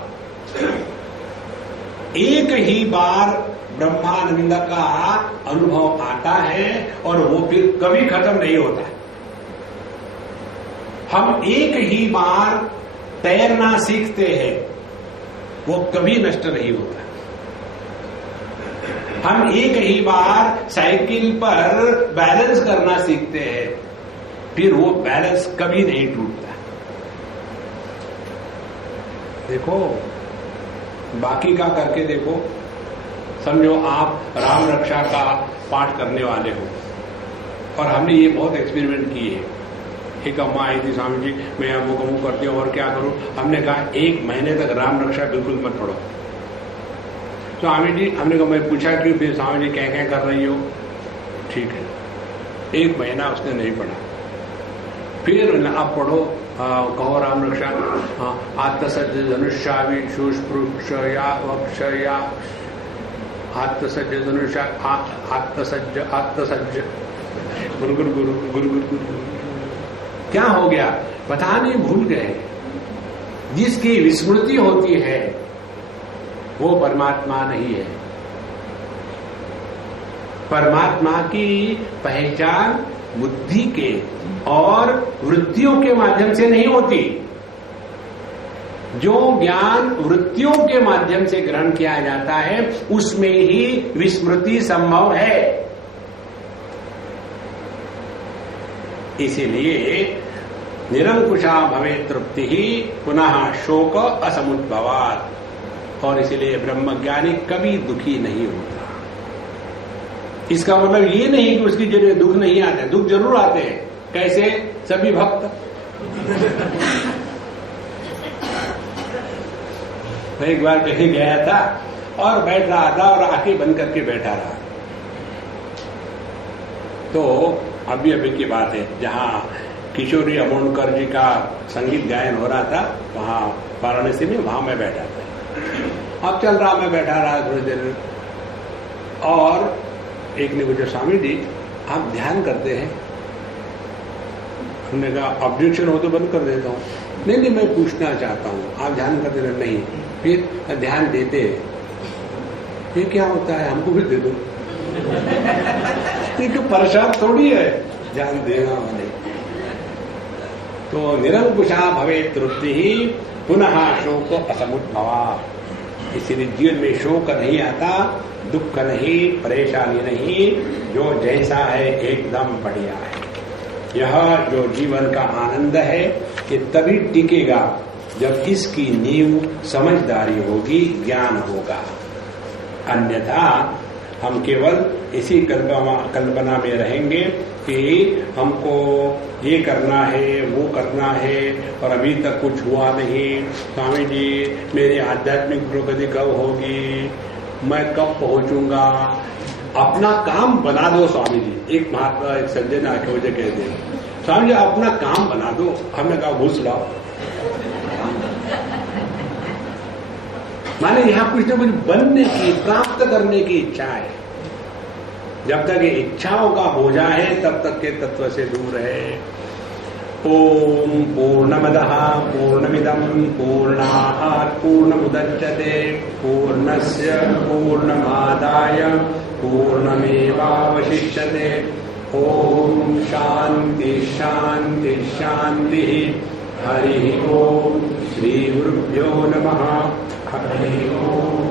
एक ही बार ब्रह्मानंद का अनुभव आता है और वो फिर कभी खत्म नहीं होता। हम एक ही बार तैरना सीखते हैं, वो कभी नष्ट नहीं होता। हम एक ही बार साइकिल पर बैलेंस करना सीखते हैं, फिर वो बैलेंस कभी नहीं टूटता। देखो, बाकी का करके देखो। समझो आप राम रक्षा का पाठ करने वाले हो, और हमने ये बहुत एक्सपेरिमेंट किए। एक अम्मा आई थी, स्वामी जी मैं अमुक अमुक करती हूँ और क्या करूं। हमने कहा 1 महीने तक राम रक्षा बिल्कुल मत पढ़ो। स्वामी जी, हमने कहा, मैं पूछा कि फिर स्वामी जी क्या क्या कर रही हो। ठीक है, 1 महीना उसने नहीं पढ़ा। फिर आप पढ़ो, कहो राम रक्षा। हाँ, आत्मसज्ज धनुष्यावि शुष्पृक्ष या वक्ष या आत्मसज्ज धनुष्या आत्मसज्ज आत्मसज्ज गुरु गुरु गुरु गुरु गुरु गुरु। क्या हो गया पता नहीं, भूल गए। जिसकी विस्मृति होती है वो परमात्मा नहीं है। परमात्मा की पहचान बुद्धि के और वृत्तियों के माध्यम से नहीं होती। जो ज्ञान वृत्तियों के माध्यम से ग्रहण किया जाता है उसमें ही विस्मृति संभव है। इसीलिए निरंकुशा भवे तृप्ति ही पुनः शोक असमुद्भवात्। और इसीलिए ब्रह्मज्ञानी कभी दुखी नहीं होता। इसका मतलब ये नहीं कि उसकी जगह दुख नहीं आते, दुख जरूर आते हैं। कैसे? सभी भक्त। मैं एक बार कहीं गया था और बैठ रहा था और आंखें बंद करके बैठा रहा। तो अभी की बात है, जहां किशोरी अमोणकर जी का संगीत गायन हो रहा था, वहां वाराणसी में, वहां मैं बैठा था। अब चल रहा, मैं बैठा रहा थोड़ी देर, और एक ने पूछा, स्वामी जी आप ध्यान करते हैं? हमने कहा ऑब्जेक्शन हो तो बंद कर देता हूँ। नहीं नहीं, मैं पूछना चाहता हूँ, आप ध्यान करते हैं? नहीं। फिर ध्यान देते हैं, ये क्या होता है? हमको भी दे दो। ये परेशान थोड़ी है ध्यान देना वाले। तो निरंकुशा भवे तृप्ति ही पुनः शोक असमुद्भवात्। इसीलिए जीवन में शोक नहीं आता, दुख नहीं, परेशानी नहीं, जो जैसा है एकदम बढ़िया है। यह जो जीवन का आनंद है ये तभी टिकेगा जब इसकी नींव समझदारी होगी, ज्ञान होगा। अन्यथा हम केवल इसी कल्पना में रहेंगे कि हमको ये करना है वो करना है और अभी तक कुछ हुआ नहीं। स्वामी जी मेरी आध्यात्मिक प्रगति कब होगी, मैं कब पहुंचूंगा। अपना काम बना दो स्वामी जी। एक महात्मा एक सज्जन आके मुझे कहते हैं, स्वामी जी अपना काम बना दो। हमने कहा घूस लाओ। माने यहां कुछ न कुछ बनने की, प्राप्त करने की इच्छा है। जब तक ये इच्छाओं का बोझा है तब तक के तत्व से दूर है। ओम पूर्णमदः पूर्णमिदं पूर्णात् पूर्णमुदच्यते पूर्णस्य पूर्णमादाय पूर्णमेवावशिष्यते। ओम शांति शांति शांति। हरि ओम। श्री गुरुभ्यो नमः। हरि ओम।